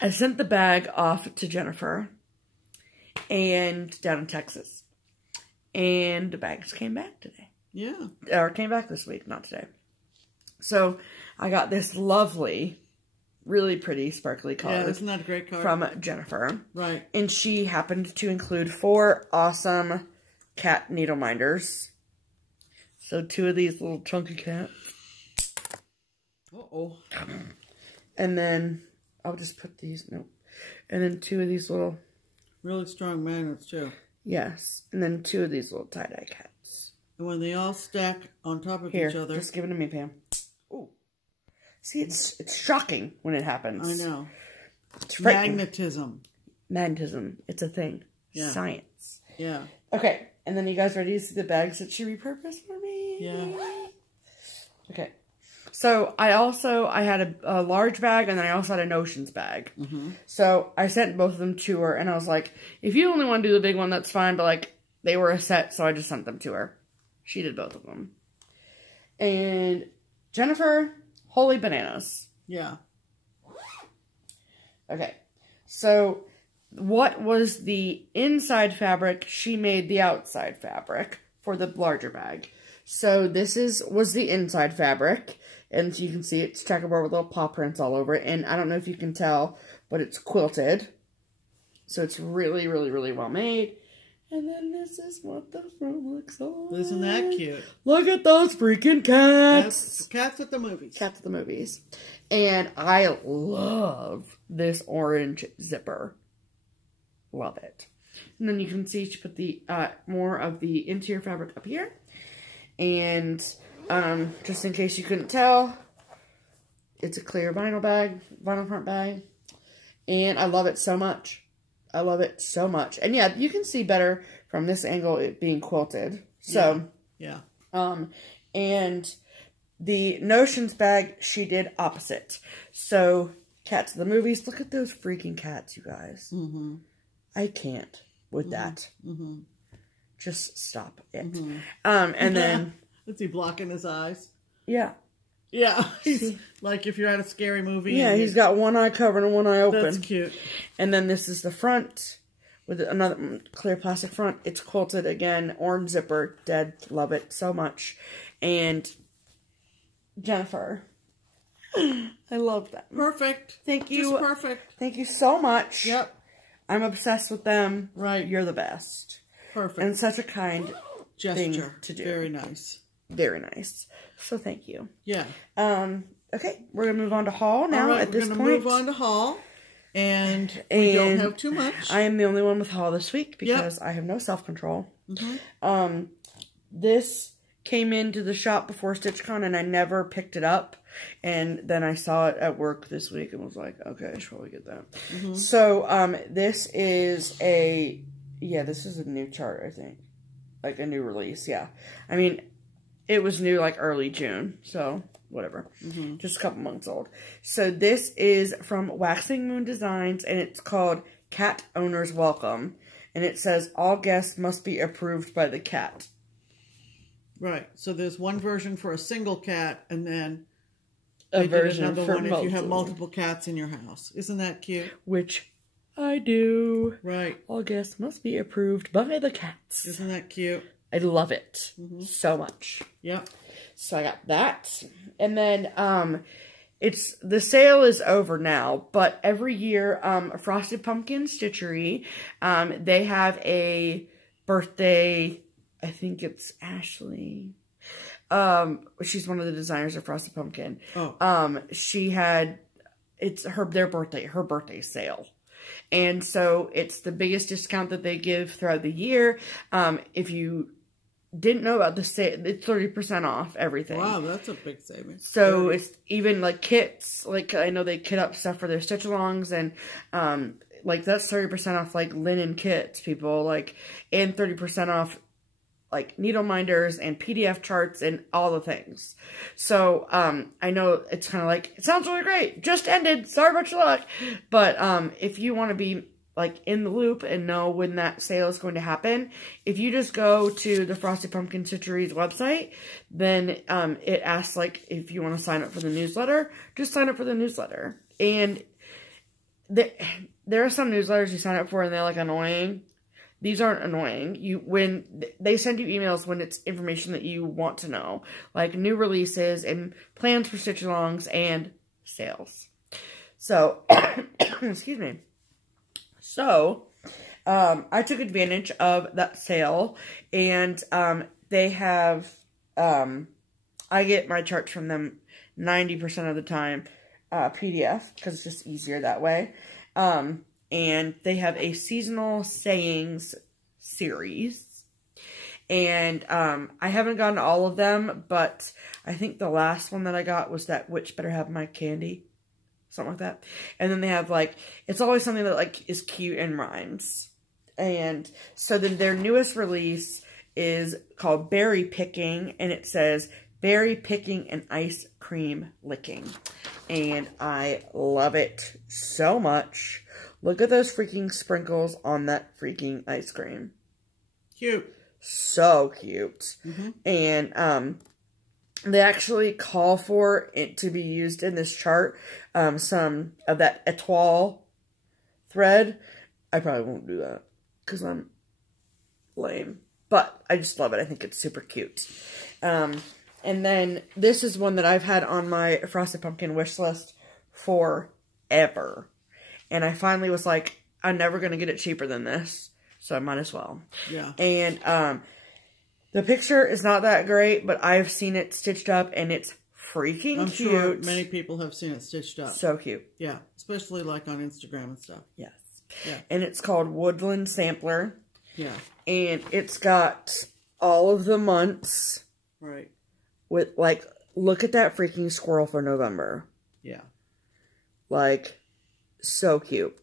I sent the bag off to Jennifer and down in Texas. And the bags came back today. Yeah. Or came back this week, not today. So I got this lovely, really pretty sparkly card. Yeah, isn't that a great card? From Jennifer. Right. And she happened to include 4 awesome cat needle minders. So 2 of these little chunky cats. Uh-oh. And then I'll just put these, and then 2 of these little... Really strong magnets, too. Yes. And then 2 of these little tie-dye cats. And when they all stack on top of Here, each other... just give it to me, Pam. Ooh. See, it's shocking when it happens. I know. It's magnetism. Magnetism. It's a thing. Yeah. Science. Yeah. Okay. And then you guys ready to see the bags that she repurposed for me? Yeah. Okay. So I had a large bag, and then I also had a Notions bag. So I sent both of them to her, and I was like, if you only want to do the big one, that's fine. But like, they were a set, so I just sent them to her. She did both of them. And Jennifer, holy bananas. Yeah. Okay. So what was the inside fabric? She made the outside fabric for the larger bag. So this was the inside fabric. And you can see it's checkerboard with little paw prints all over it. And I don't know if you can tell, but it's quilted. So it's really, really, really well made. And then this is what the front looks like. Isn't that cute? Look at those freaking cats. Cats at the movies. Cats at the movies. And I love this orange zipper. Love it. And then you can see she put the more of the interior fabric up here. And just in case you couldn't tell, it's a clear vinyl front bag. And I love it so much. I love it so much. And yeah, you can see better from this angle it being quilted. So, yeah. And the Notions bag, she did opposite. So, cats of the movies. Look at those freaking cats, you guys. I can't with that. Just stop it. And then... Is he blocking his eyes? Yeah. Yeah. He's like if you're at a scary movie. Yeah, he's got one eye covered and one eye open. That's cute. And then this is the front with another clear plastic front. It's quilted again, orange zipper. Dead. Love it so much. And Jennifer, I love that. Perfect. Thank you. Just perfect. Thank you so much. Yep. I'm obsessed with them. Right. You're the best. Perfect. And such a kind gesture thing to do. Very nice. Very nice. So thank you. Yeah. Okay, we're gonna move on to haul now. All right, at this point, we're gonna move on to haul. And we don't have too much. I am the only one with haul this week because I have no self-control. This came into the shop before StitchCon and I never picked it up. And then I saw it at work this week and was like, okay, I should probably get that. So, this is a new chart, I think. Like a new release, yeah. I mean, it was new like early June, so whatever. Just a couple months old. So this is from Waxing Moon Designs, and it's called Cat Owner's Welcome. And it says, all guests must be approved by the cat. Right. So there's one version for a single cat, and then a version another for one if you have multiple cats in your house. Isn't that cute? Which I do. Right. All guests must be approved by the cats. Isn't that cute? I love it so much. Yep. So I got that. And then the sale is over now, but every year Frosted Pumpkin Stitchery, they have a birthday, I think it's Ashley. She's one of the designers of Frosted Pumpkin. It's their birthday sale. And so it's the biggest discount that they give throughout the year. If you didn't know about the sale, it's 30% off everything. Wow, that's a big savings. So it's even like kits, like I know they kit up stuff for their stitch alongs, and like that's 30% off like linen kits, people, like, and 30% off like needle minders and PDF charts and all the things. So I know it's kind of like, it sounds really great, just ended, sorry about your luck, but if you want to be like in the loop and know when that sale is going to happen, if you just go to the Frosted Pumpkin Stitchery's website, then it asks like if you want to sign up for the newsletter, just sign up for the newsletter. And there are some newsletters you sign up for and they're like annoying. These aren't annoying. When they send you emails when it's information that you want to know, like new releases and plans for stitch alongs and sales. So, excuse me. So, I took advantage of that sale, and they have, I get my charts from them 90% of the time PDF, because it's just easier that way. And they have a seasonal sayings series, and I haven't gotten all of them, but I think the last one that I got was that "Which better have my candy?" Something like that. And then they have like, it's always something that like is cute and rhymes. And so then their newest release is called Berry Picking, and it says berry picking and ice cream licking. And I love it so much. Look at those freaking sprinkles on that freaking ice cream. Cute. So cute. And they actually call for it to be used in this chart. Some of that étoile thread. I probably won't do that because I'm lame. But I just love it. I think it's super cute. And then this is one that I've had on my Frosted Pumpkin wish list forever. And I finally was like, I'm never going to get it cheaper than this. So I might as well. Yeah. And the picture is not that great, but I've seen it stitched up, and it's freaking cute. I'm sure many people have seen it stitched up. So cute. Yeah, especially like on Instagram and stuff. Yes. Yeah. And it's called Woodland Sampler. Yeah. And it's got all of the months. Right. With, like, look at that freaking squirrel for November. Yeah. Like, so cute.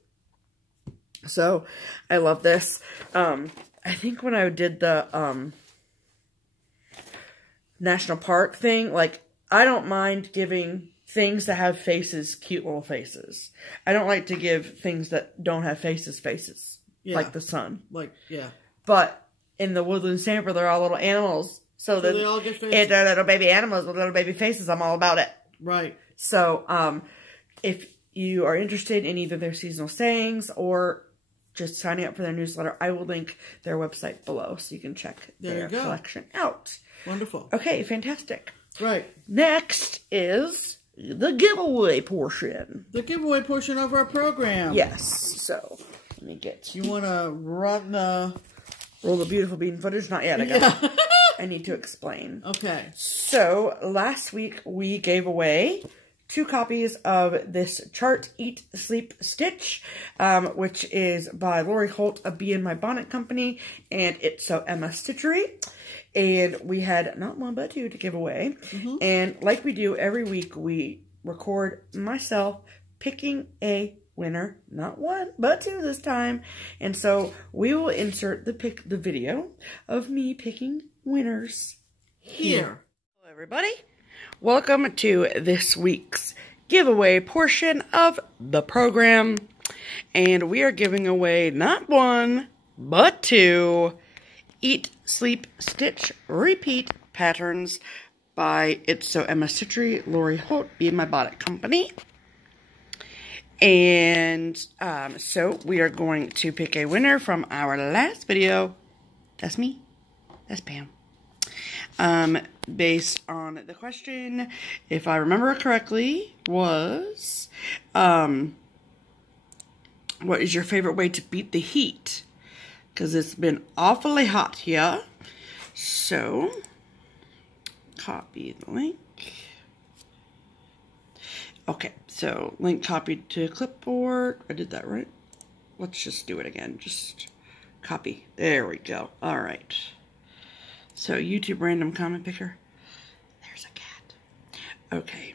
So, I love this. I think when I did the, National Park thing, like, I don't mind giving things that have faces, cute little faces. I don't like to give things that don't have faces. Yeah. Like the sun. Like, yeah. But in the Woodland Sampler, they're all little animals. So they all get faces. If they're little baby animals with little baby faces, I'm all about it. Right. So, if you are interested in either their seasonal sayings or just signing up for their newsletter, I will link their website below so you can check their collection out. Wonderful. Okay, fantastic. Right. Next is the giveaway portion. The giveaway portion of our program. Yes. So, let me get... You want to run the... Roll the beautiful bean footage? Not yet. I need to explain. Okay. So, last week we gave away 2 copies of this chart, Eat, Sleep, Stitch, which is by Lori Holt of Bee in My Bonnet Company, and It's So Emma Stitchery. And we had not 1 but 2 to give away. And like we do every week, we record myself picking a winner, not 1 but 2 this time. And so we will insert the video of me picking winners here. Hello everybody, welcome to this week's giveaway portion of the program, and we are giving away not 1 but 2 Eat, Sleep, Stitch, Repeat patterns by It's So Emma Stitchery, Lori Holt, Bee in My Bonnet Company. And so we are going to pick a winner from our last video. That's me. That's Pam. Based on the question, if I remember correctly, was what is your favorite way to beat the heat? Because it's been awfully hot here. So, copy the link. Okay, so link copied to clipboard. I did that right. Let's just do it again. Just copy. There we go. All right. So, YouTube random comment picker. There's a cat. Okay.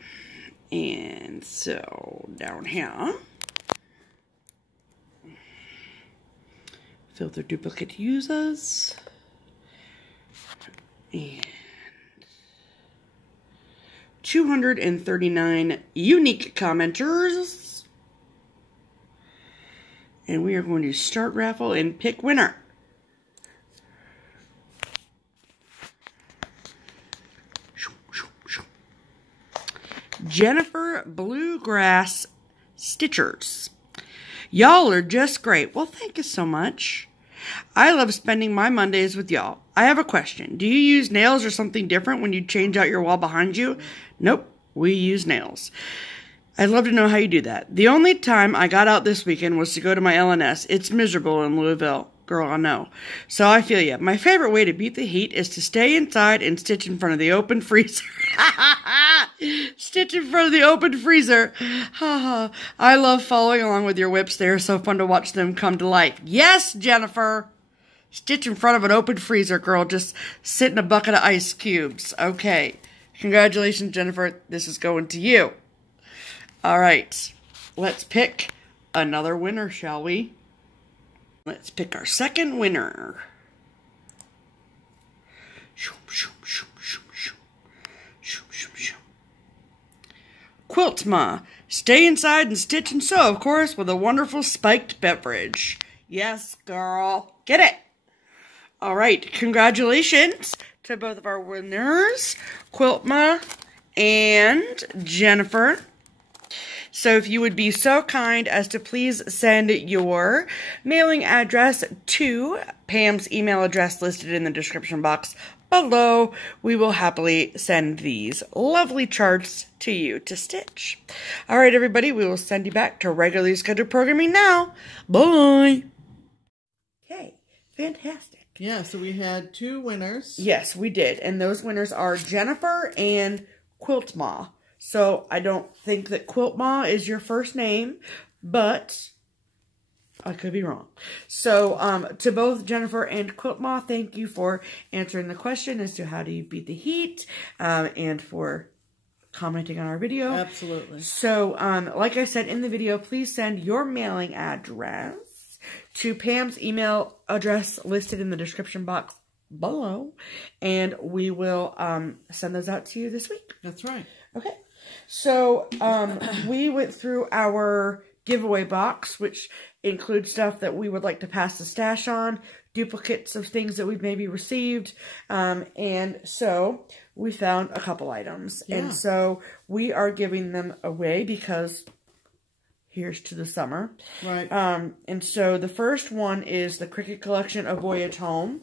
And so, down here. Filter duplicate users. And 239 unique commenters. And we are going to start raffle and pick winner. Jennifer Bluegrass Stitchers. Y'all are just great. Well, thank you so much. I love spending my Mondays with y'all. I have a question. Do you use nails or something different when you change out your wall behind you? Nope, we use nails. I'd love to know how you do that. The only time I got out this weekend was to go to my LNS. It's miserable in Louisville. Girl, I know. So I feel ya. My favorite way to beat the heat is to stay inside and stitch in front of the open freezer. Stitch in front of the open freezer. I love following along with your whips. They are so fun to watch them come to life. Yes, Jennifer. Stitch in front of an open freezer, girl. Just sit in a bucket of ice cubes. Okay. Congratulations, Jennifer. This is going to you. All right. Let's pick another winner, shall we? Let's pick our second winner. Quiltma. Stay inside and stitch and sew, of course, with a wonderful spiked beverage. Yes, girl. Get it. All right. Congratulations to both of our winners, Quiltma and Jennifer. So if you would be so kind as to please send your mailing address to Pam's email address listed in the description box below, we will happily send these lovely charts to you to stitch. All right, everybody, we will send you back to regularly scheduled programming now. Bye. Okay, fantastic. Yeah, so we had 2 winners. Yes, we did. And those winners are Jennifer and Quiltma. So, I don't think that Quiltma is your first name, but I could be wrong. So, to both Jennifer and Quiltma, thank you for answering the question as to how do you beat the heat, and for commenting on our video. Absolutely. So, like I said in the video, please send your mailing address to Pam's email address listed in the description box below, and we will send those out to you this week. That's right. Okay. So, we went through our giveaway box, which includes stuff that we would like to pass the stash on, duplicates of things that we've maybe received, and so we found a couple items. Yeah. And so we are giving them away because here's to the summer. Right. And so the first one is the Cricket Collection of Voyage Home,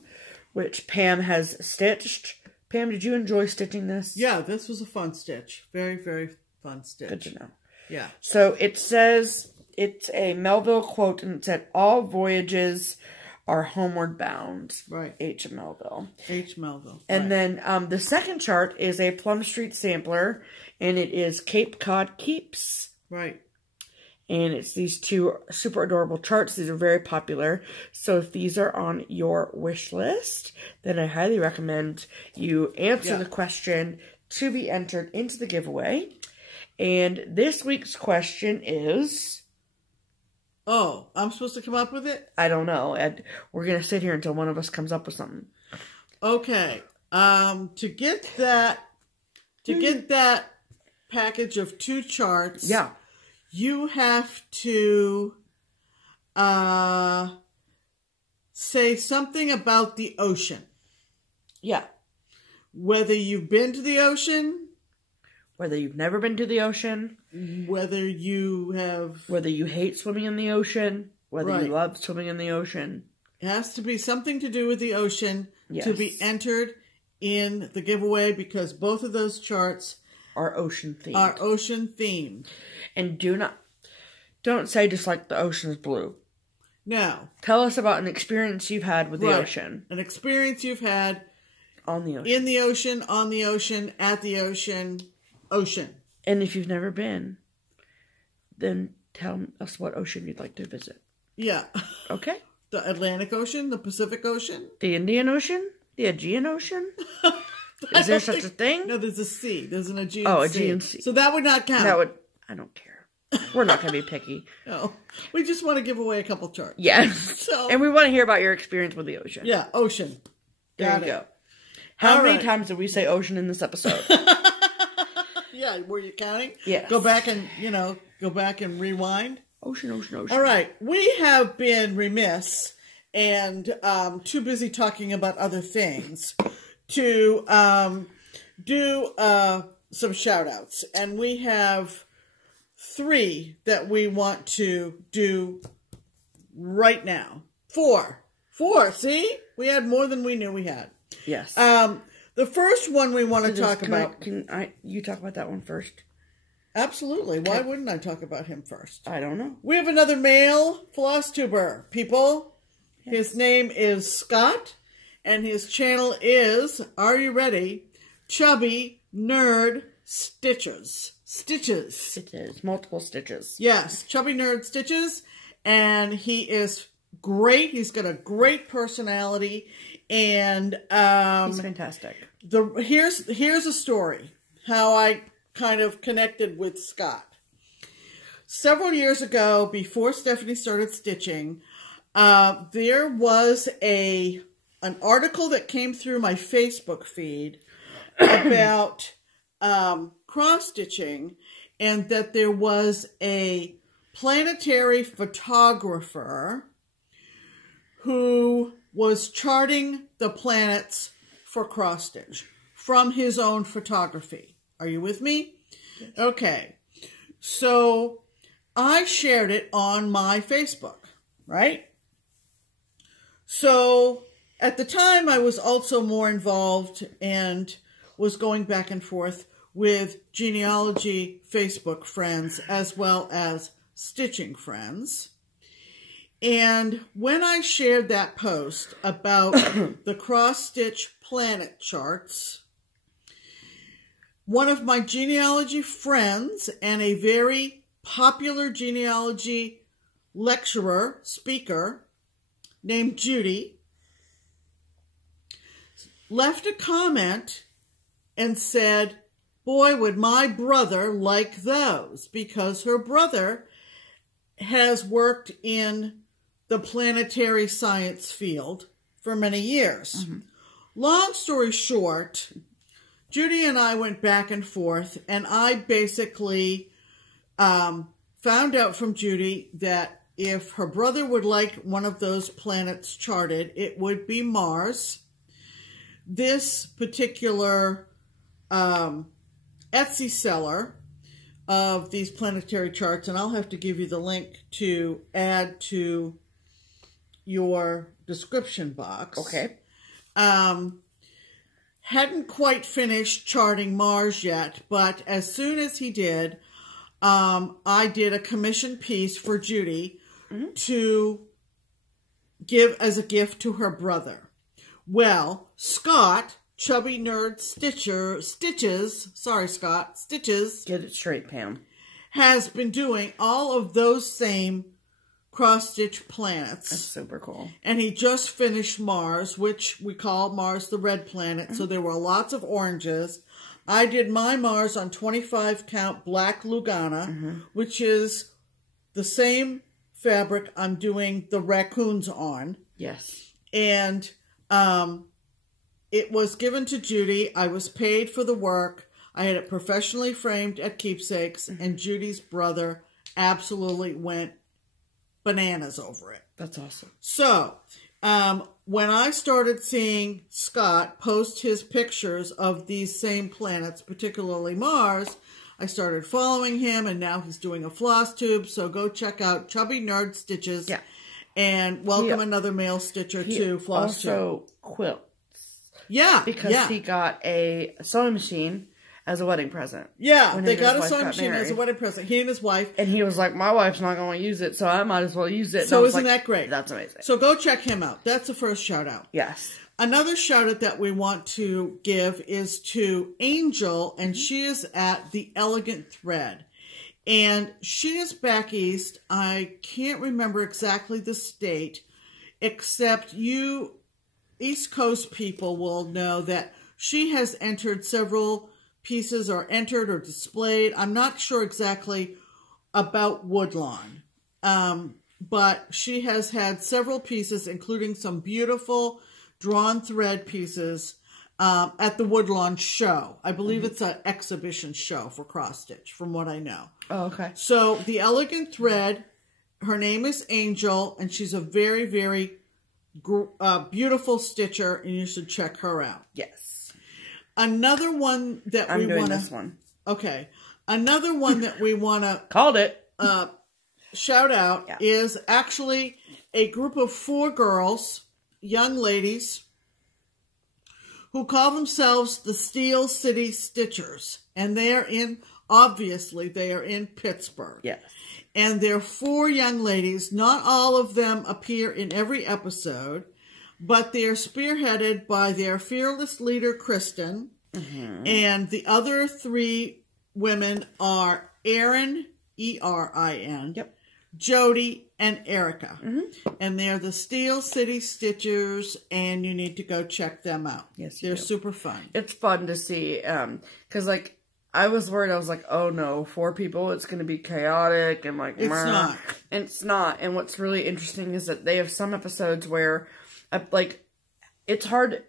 which Pam has stitched. Pam, did you enjoy stitching this? Yeah, this was a fun stitch. Very, very fun stitch. Good to know. Yeah. So it says, it's a Melville quote, and it said, all voyages are Homeward Bound. Right. H. Melville. H. Melville. And then the second chart is a Plum Street sampler, and it is Cape Cod Keeps. Right. And it's these two super adorable charts. These are very popular. So if these are on your wish list, then I highly recommend you answer the question to be entered into the giveaway. And this week's question is... Oh, I'm supposed to come up with it? I don't know. We're going to sit here until one of us comes up with something. Okay. To get that package of 2 charts, you have to say something about the ocean. Yeah. Whether you've been to the ocean, whether you've never been to the ocean, whether you hate swimming in the ocean, whether you love swimming in the ocean. It has to be something to do with the ocean to be entered in the giveaway, because both of those charts are ocean themed. And don't say just like the ocean is blue. No. Tell us about an experience you've had with the ocean. An experience you've had on the ocean. In the ocean, on the ocean, at the ocean. And if you've never been, then tell us what ocean you'd like to visit. Yeah. Okay. The Atlantic Ocean, the Pacific Ocean. The Indian Ocean? The Aegean Ocean? Is there such a thing? No, there's a sea. There's an Aegean Sea. Oh, Aegean Sea. So that would not count. I don't care. We're not going to be picky. No. We just want to give away a couple charts. Yes. And we want to hear about your experience with the ocean. Yeah, ocean. There you go. How many times did we say ocean in this episode? Yeah, were you counting? Yeah. Go back and rewind. Ocean. All right. We have been remiss and too busy talking about other things to do some shout outs. And we have 3 that we want to do right now. 4. See? We had more than we knew we had. Yes. The first one we want to talk about... You talk about that one first? Absolutely. Why wouldn't I talk about him first? I don't know. We have another male FlossTuber, people. Yes. His name is Scott, and his channel is, are you ready? Chubby Nerd Stitches. Stitches. Multiple stitches. Yes, Chubby Nerd Stitches, and he is great. He's got a great personality. And he's fantastic. Here's a story how I kind of connected with Scott. Several years ago, before Stephanie started stitching, there was an article that came through my Facebook feed about cross stitching, and that there was a planetary photographer who was charting the planets for cross stitch from his own photography. Are you with me? Yes. Okay. So I shared it on my Facebook, right? So at the time I was also more involved and was going back and forth with genealogy Facebook friends as well as stitching friends. And when I shared that post about the cross-stitch planet charts, one of my genealogy friends and a very popular genealogy lecturer, speaker, named Judy, left a comment and said, boy, would my brother like those, because her brother has worked in the planetary science field for many years. Mm-hmm. Long story short, Judy and I went back and forth, and I basically found out from Judy that if her brother would like one of those planets charted, it would be Mars. This particular Etsy seller of these planetary charts, and I'll have to give you the link to add to your description box. Okay. Hadn't quite finished charting Mars yet, but as soon as he did, I did a commission piece for Judy to give as a gift to her brother. Well, Scott, Chubby Nerd Stitches. Get it straight, Pam. Has been doing all of those same cross-stitch planets. That's super cool. And he just finished Mars, which we call Mars the red planet. So there were lots of oranges. I did my Mars on 25 count black Lugana, which is the same fabric I'm doing the raccoons on. Yes. And it was given to Judy. I was paid for the work. I had it professionally framed at Keepsakes, and Judy's brother absolutely went bananas over it. That's awesome. So, when I started seeing Scott post his pictures of these same planets, particularly Mars, I started following him, and now he's doing a FlossTube. So go check out Chubby Nerd Stitches. Yeah. And welcome another male stitcher to FlossTube. Also quilts. Yeah. Because he got a sewing machine as a wedding present. Yeah, they got a sewing machine as a wedding present. He and his wife. And he was like, my wife's not going to use it, so I might as well use it. So isn't that great? That's amazing. So go check him out. That's the first shout out. Yes. Another shout out that we want to give is to Angel, and she is at the Elegant Thread. And she is back east. I can't remember exactly the state, except you East Coast people will know that she has entered several pieces, or entered or displayed. I'm not sure exactly about Woodlawn, but she has had several pieces, including some beautiful drawn thread pieces at the Woodlawn show. I believe it's an exhibition show for cross stitch, from what I know. Oh, okay. So the Elegant Thread, her name is Angel, and she's a very, very beautiful stitcher, and you should check her out. Yes. Another one that we want to... I'm doing this one. Okay. Another one that we want to... Called it. Shout out is actually a group of 4 girls, young ladies, who call themselves the Steel City Stitchers. And they are in... Obviously, they are in Pittsburgh. Yes. And they're 4 young ladies. Not all of them appear in every episode, but they are spearheaded by their fearless leader, Kristen. And the other 3 women are Erin, E-R-I-N, Jody, and Erica. And they're the Steel City Stitchers, and you need to go check them out. Yes, they're super fun. It's fun to see, because, like, I was worried. I was like, oh, no, 4 people, it's going to be chaotic, and, like, it's not. And it's not. And what's really interesting is that they have some episodes where, like, it's hard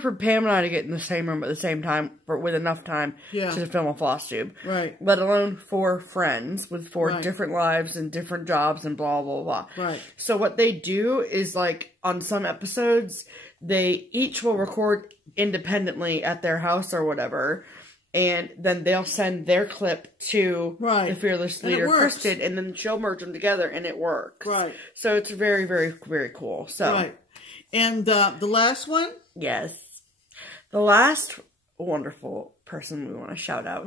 for Pam and I to get in the same room at the same time, with enough time to film a FlossTube. Right. Let alone 4 friends with 4 different lives and different jobs and blah, blah, blah. Right. So what they do is, like, on some episodes, they each will record independently at their house or whatever, and then they'll send their clip to the fearless leader, Kristen, and then she'll merge them together, and it works. Right. So it's very, very, very cool. So. Right. And the last one? Yes. The last wonderful person we want to shout out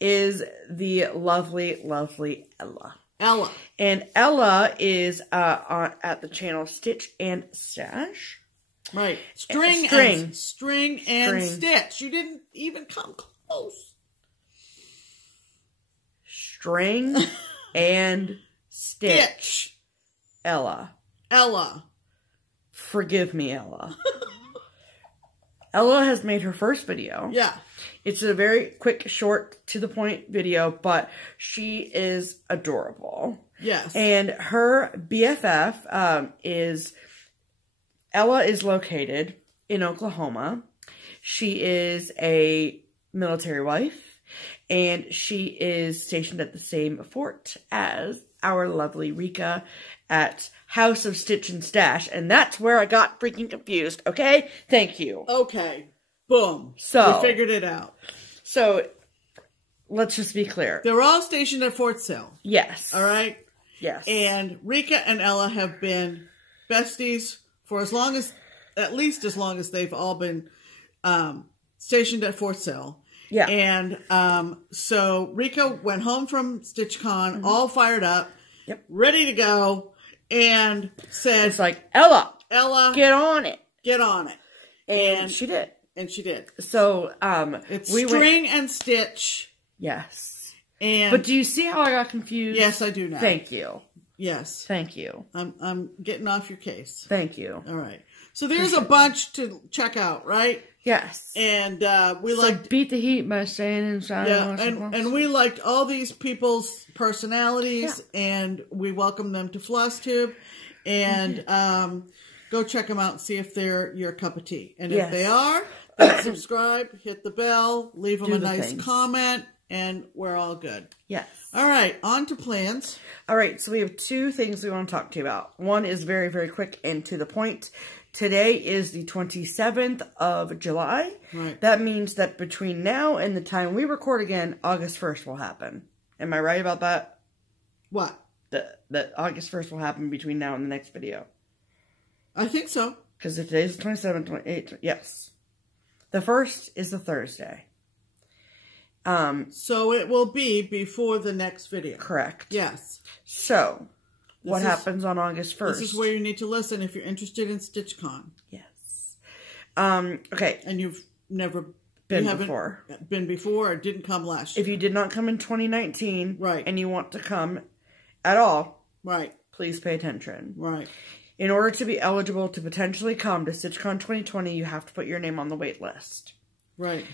is the lovely, lovely Ella. Ella. And Ella is at the channel Stitch and Stash. Right. String and Stitch. You didn't even come close. String and Stitch. Ella. Forgive me, Ella. Ella has made her first video. Yeah. It's a very quick, short, to-the-point video, but she is adorable. Yes. And her BFF is... Ella is located in Oklahoma. She is a military wife, and she is stationed at the same fort as our lovely Rika at House of Stitch and Stash, and that's where I got freaking confused, okay? Thank you. Okay. Boom. So, we figured it out. So, let's just be clear. They're all stationed at Fort Sill. Yes. All right? Yes. And Rika and Ella have been besties for at least as long as they've all been stationed at Fort Sill. Yeah. And so Rika went home from StitchCon all fired up, ready to go, and said... It's like, Ella, Ella, get on it. Get on it. And she did. And she did. So, it's string and stitch. Yes. But do you see how I got confused? Yes, I do now. Thank you. Yes. Thank you. I'm getting off your case. Thank you. All right. So there's a bunch to check out, right? Yes. And we liked beat the heat by staying inside. Yeah, and we liked all these people's personalities, and we welcome them to FlossTube, and go check them out and see if they're your cup of tea. And if they are, then subscribe, hit the bell, leave them a nice comment, and we're all good. Yes. All right, on to plans. All right, so we have two things we want to talk to you about. One is very, very quick and to the point. Today is the 27th of July. Right. That means that between now and the time we record again, August 1st will happen. Am I right about that? What? That August 1st will happen between now and the next video. I think so. Because if today's the 27th, 28th, yes. The 1st is the Thursday. So it will be before the next video. Correct. Yes. So, what happens on August 1st? This is where you need to listen if you're interested in StitchCon. Yes. Okay. And you've never been before. Been before or didn't come last year. If you did not come in 2019, right, and you want to come at all, right, please pay attention. Right. In order to be eligible to potentially come to StitchCon 2020, you have to put your name on the wait list. Right.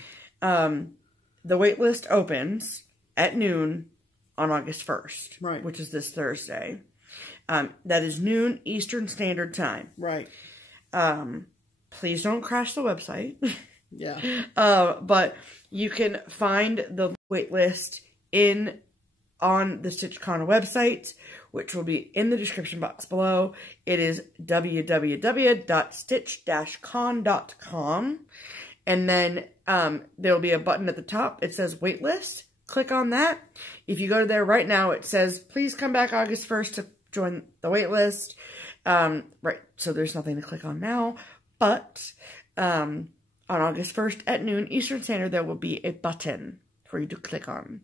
The wait list opens at noon on August 1st. Right. Which is this Thursday. That is noon Eastern Standard Time. Right. Please don't crash the website. Yeah. But you can find the wait list on the StitchCon website, which will be in the description box below. It is www.stitch-con.com. And then there will be a button at the top. It says waitlist. Click on that. If you go to there right now, it says, please come back August 1st to join the waitlist. Right, so there's nothing to click on now. But on August 1st at noon Eastern Standard, there will be a button for you to click on.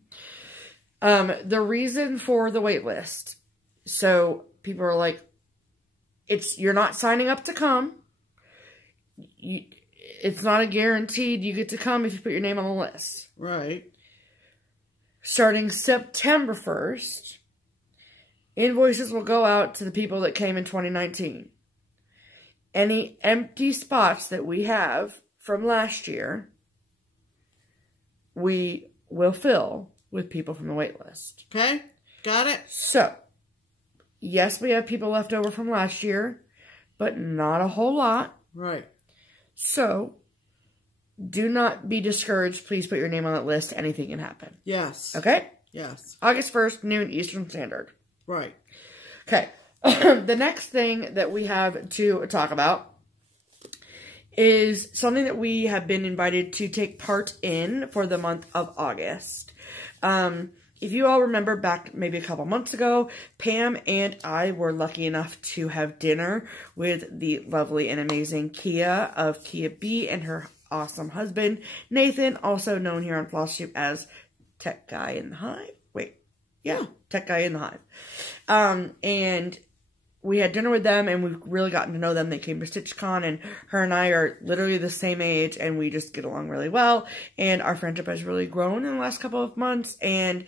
The reason for the waitlist. So people are like, you're not signing up to come. It's not a guaranteed you get to come if you put your name on the list. Right. Starting September 1st, invoices will go out to the people that came in 2019. Any empty spots that we have from last year, we will fill with people from the wait list. Okay. Got it? So, yes, we have people left over from last year, but not a whole lot. Right. So, do not be discouraged. Please put your name on that list. Anything can happen. Yes. Okay? Yes. August 1st, noon Eastern Standard. Right. Okay. The next thing that we have to talk about is something that we have been invited to take part in for the month of August. If you all remember back maybe a couple months ago, Pam and I were lucky enough to have dinner with the lovely and amazing Kia of Kia B and her awesome husband, Nathan, also known here on FlossTube as Tech Guy in the Hive. Wait, yeah, Tech Guy in the Hive. And we had dinner with them, and we've really gotten to know them. They came to StitchCon, and her and I are literally the same age, and we just get along really well. And our friendship has really grown in the last couple of months. And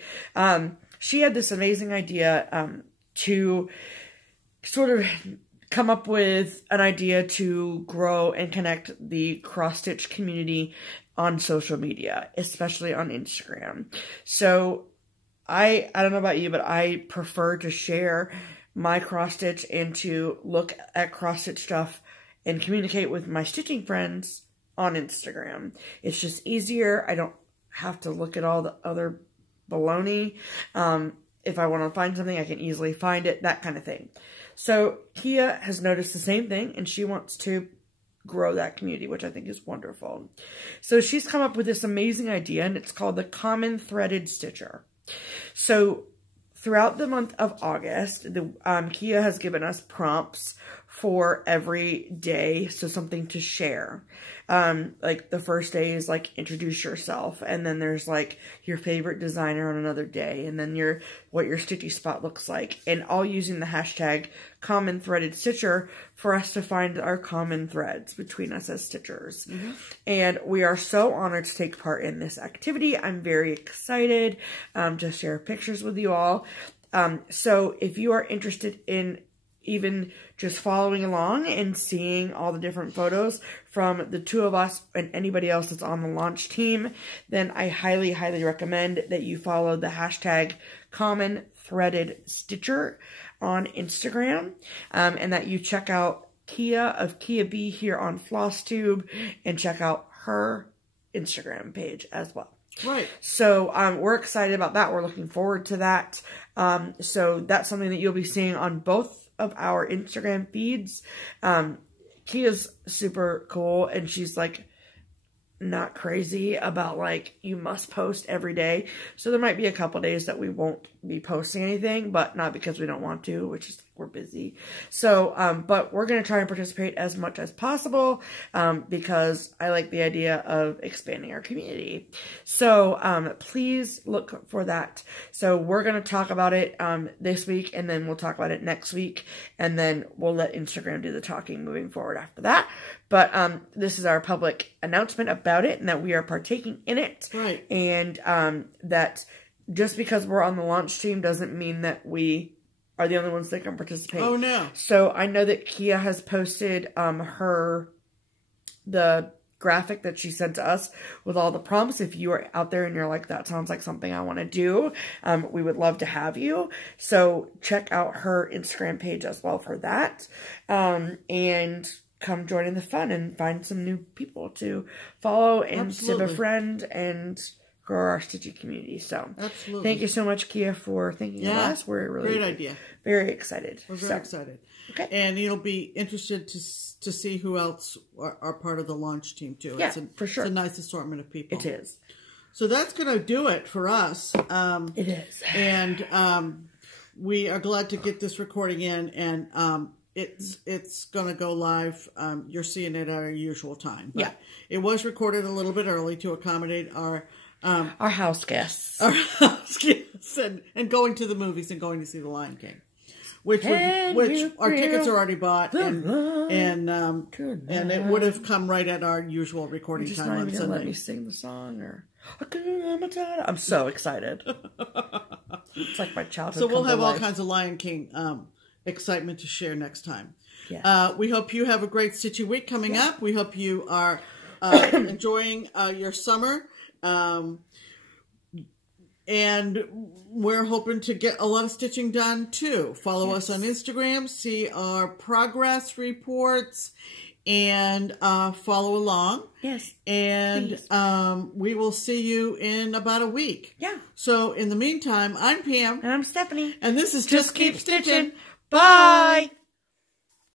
she had this amazing idea to sort of come up with an idea to grow and connect the cross-stitch community on social media, especially on Instagram. So I don't know about you, but I prefer to share my cross-stitch and to look at cross-stitch stuff and communicate with my stitching friends on Instagram. It's just easier. I don't have to look at all the other baloney. If I want to find something, I can easily find it, that kind of thing. So Kia has noticed the same thing, and she wants to grow that community, which I think is wonderful. So she's come up with this amazing idea, and it's called the Common Threaded Stitcher. So throughout the month of August, Kia has given us prompts for every day, so something to share. Like the first day is like introduce yourself, and then there's like your favorite designer on another day, and then what your stitchy spot looks like, and all using the hashtag common threaded stitcher for us to find our common threads between us as stitchers. And we are so honored to take part in this activity. I'm very excited to share pictures with you all. So if you are interested in even just following along and seeing all the different photos from the two of us and anybody else that's on the launch team, then I highly, highly recommend that you follow the hashtag common threaded stitcher on Instagram, and that you check out Kia of Kia B here on FlossTube and check out her Instagram page as well. Right. So we're excited about that. We're looking forward to that. So that's something that you'll be seeing on both of our Instagram feeds. Kia's super cool, and she's like not crazy about like you must post every day. So there might be a couple days that we won't be posting anything, but not because we don't want to, which is we're busy. So but we're going to try and participate as much as possible because I like the idea of expanding our community. So please look for that. So we're going to talk about it this week, and then we'll talk about it next week, and then we'll let Instagram do the talking moving forward after that. But this is our public announcement about it, and that we are partaking in it. Right. And that just because we're on the launch team doesn't mean that we are the only ones that can participate. Oh, no. So I know that Kia has posted the graphic that she sent to us with all the prompts. If you are out there and you're like, that sounds like something I want to do, we would love to have you. So check out her Instagram page as well for that. And come join in the fun and find some new people to follow and to befriend and grow our stitchy community. So thank you so much, Kia, for thinking of us. We're really great idea. Very excited. We're very excited. Okay. And you'll be interested to see who else are part of the launch team too. Yeah, for sure. It's a nice assortment of people. It is. So that's going to do it for us. It is. And we are glad to get this recording in, and it's going to go live. You're seeing it at our usual time. But it was recorded a little bit early to accommodate our house guests. Our house guests and going to the movies and going to see The Lion King. Which our tickets are already bought, and it would have come right at our usual recording time on Sunday. Let me sing the song, or I'm so excited. It's like my childhood. So we'll have all kinds of Lion King excitement to share next time. Yeah. We hope you have a great Stitchy week coming up. We hope you are enjoying your summer. And we're hoping to get a lot of stitching done too. Follow us on Instagram, see our progress reports, and follow along. Yes. And we will see you in about a week. Yeah. So in the meantime, I'm Pam. And I'm Stephanie. And this is Just Keep Stitching. Bye.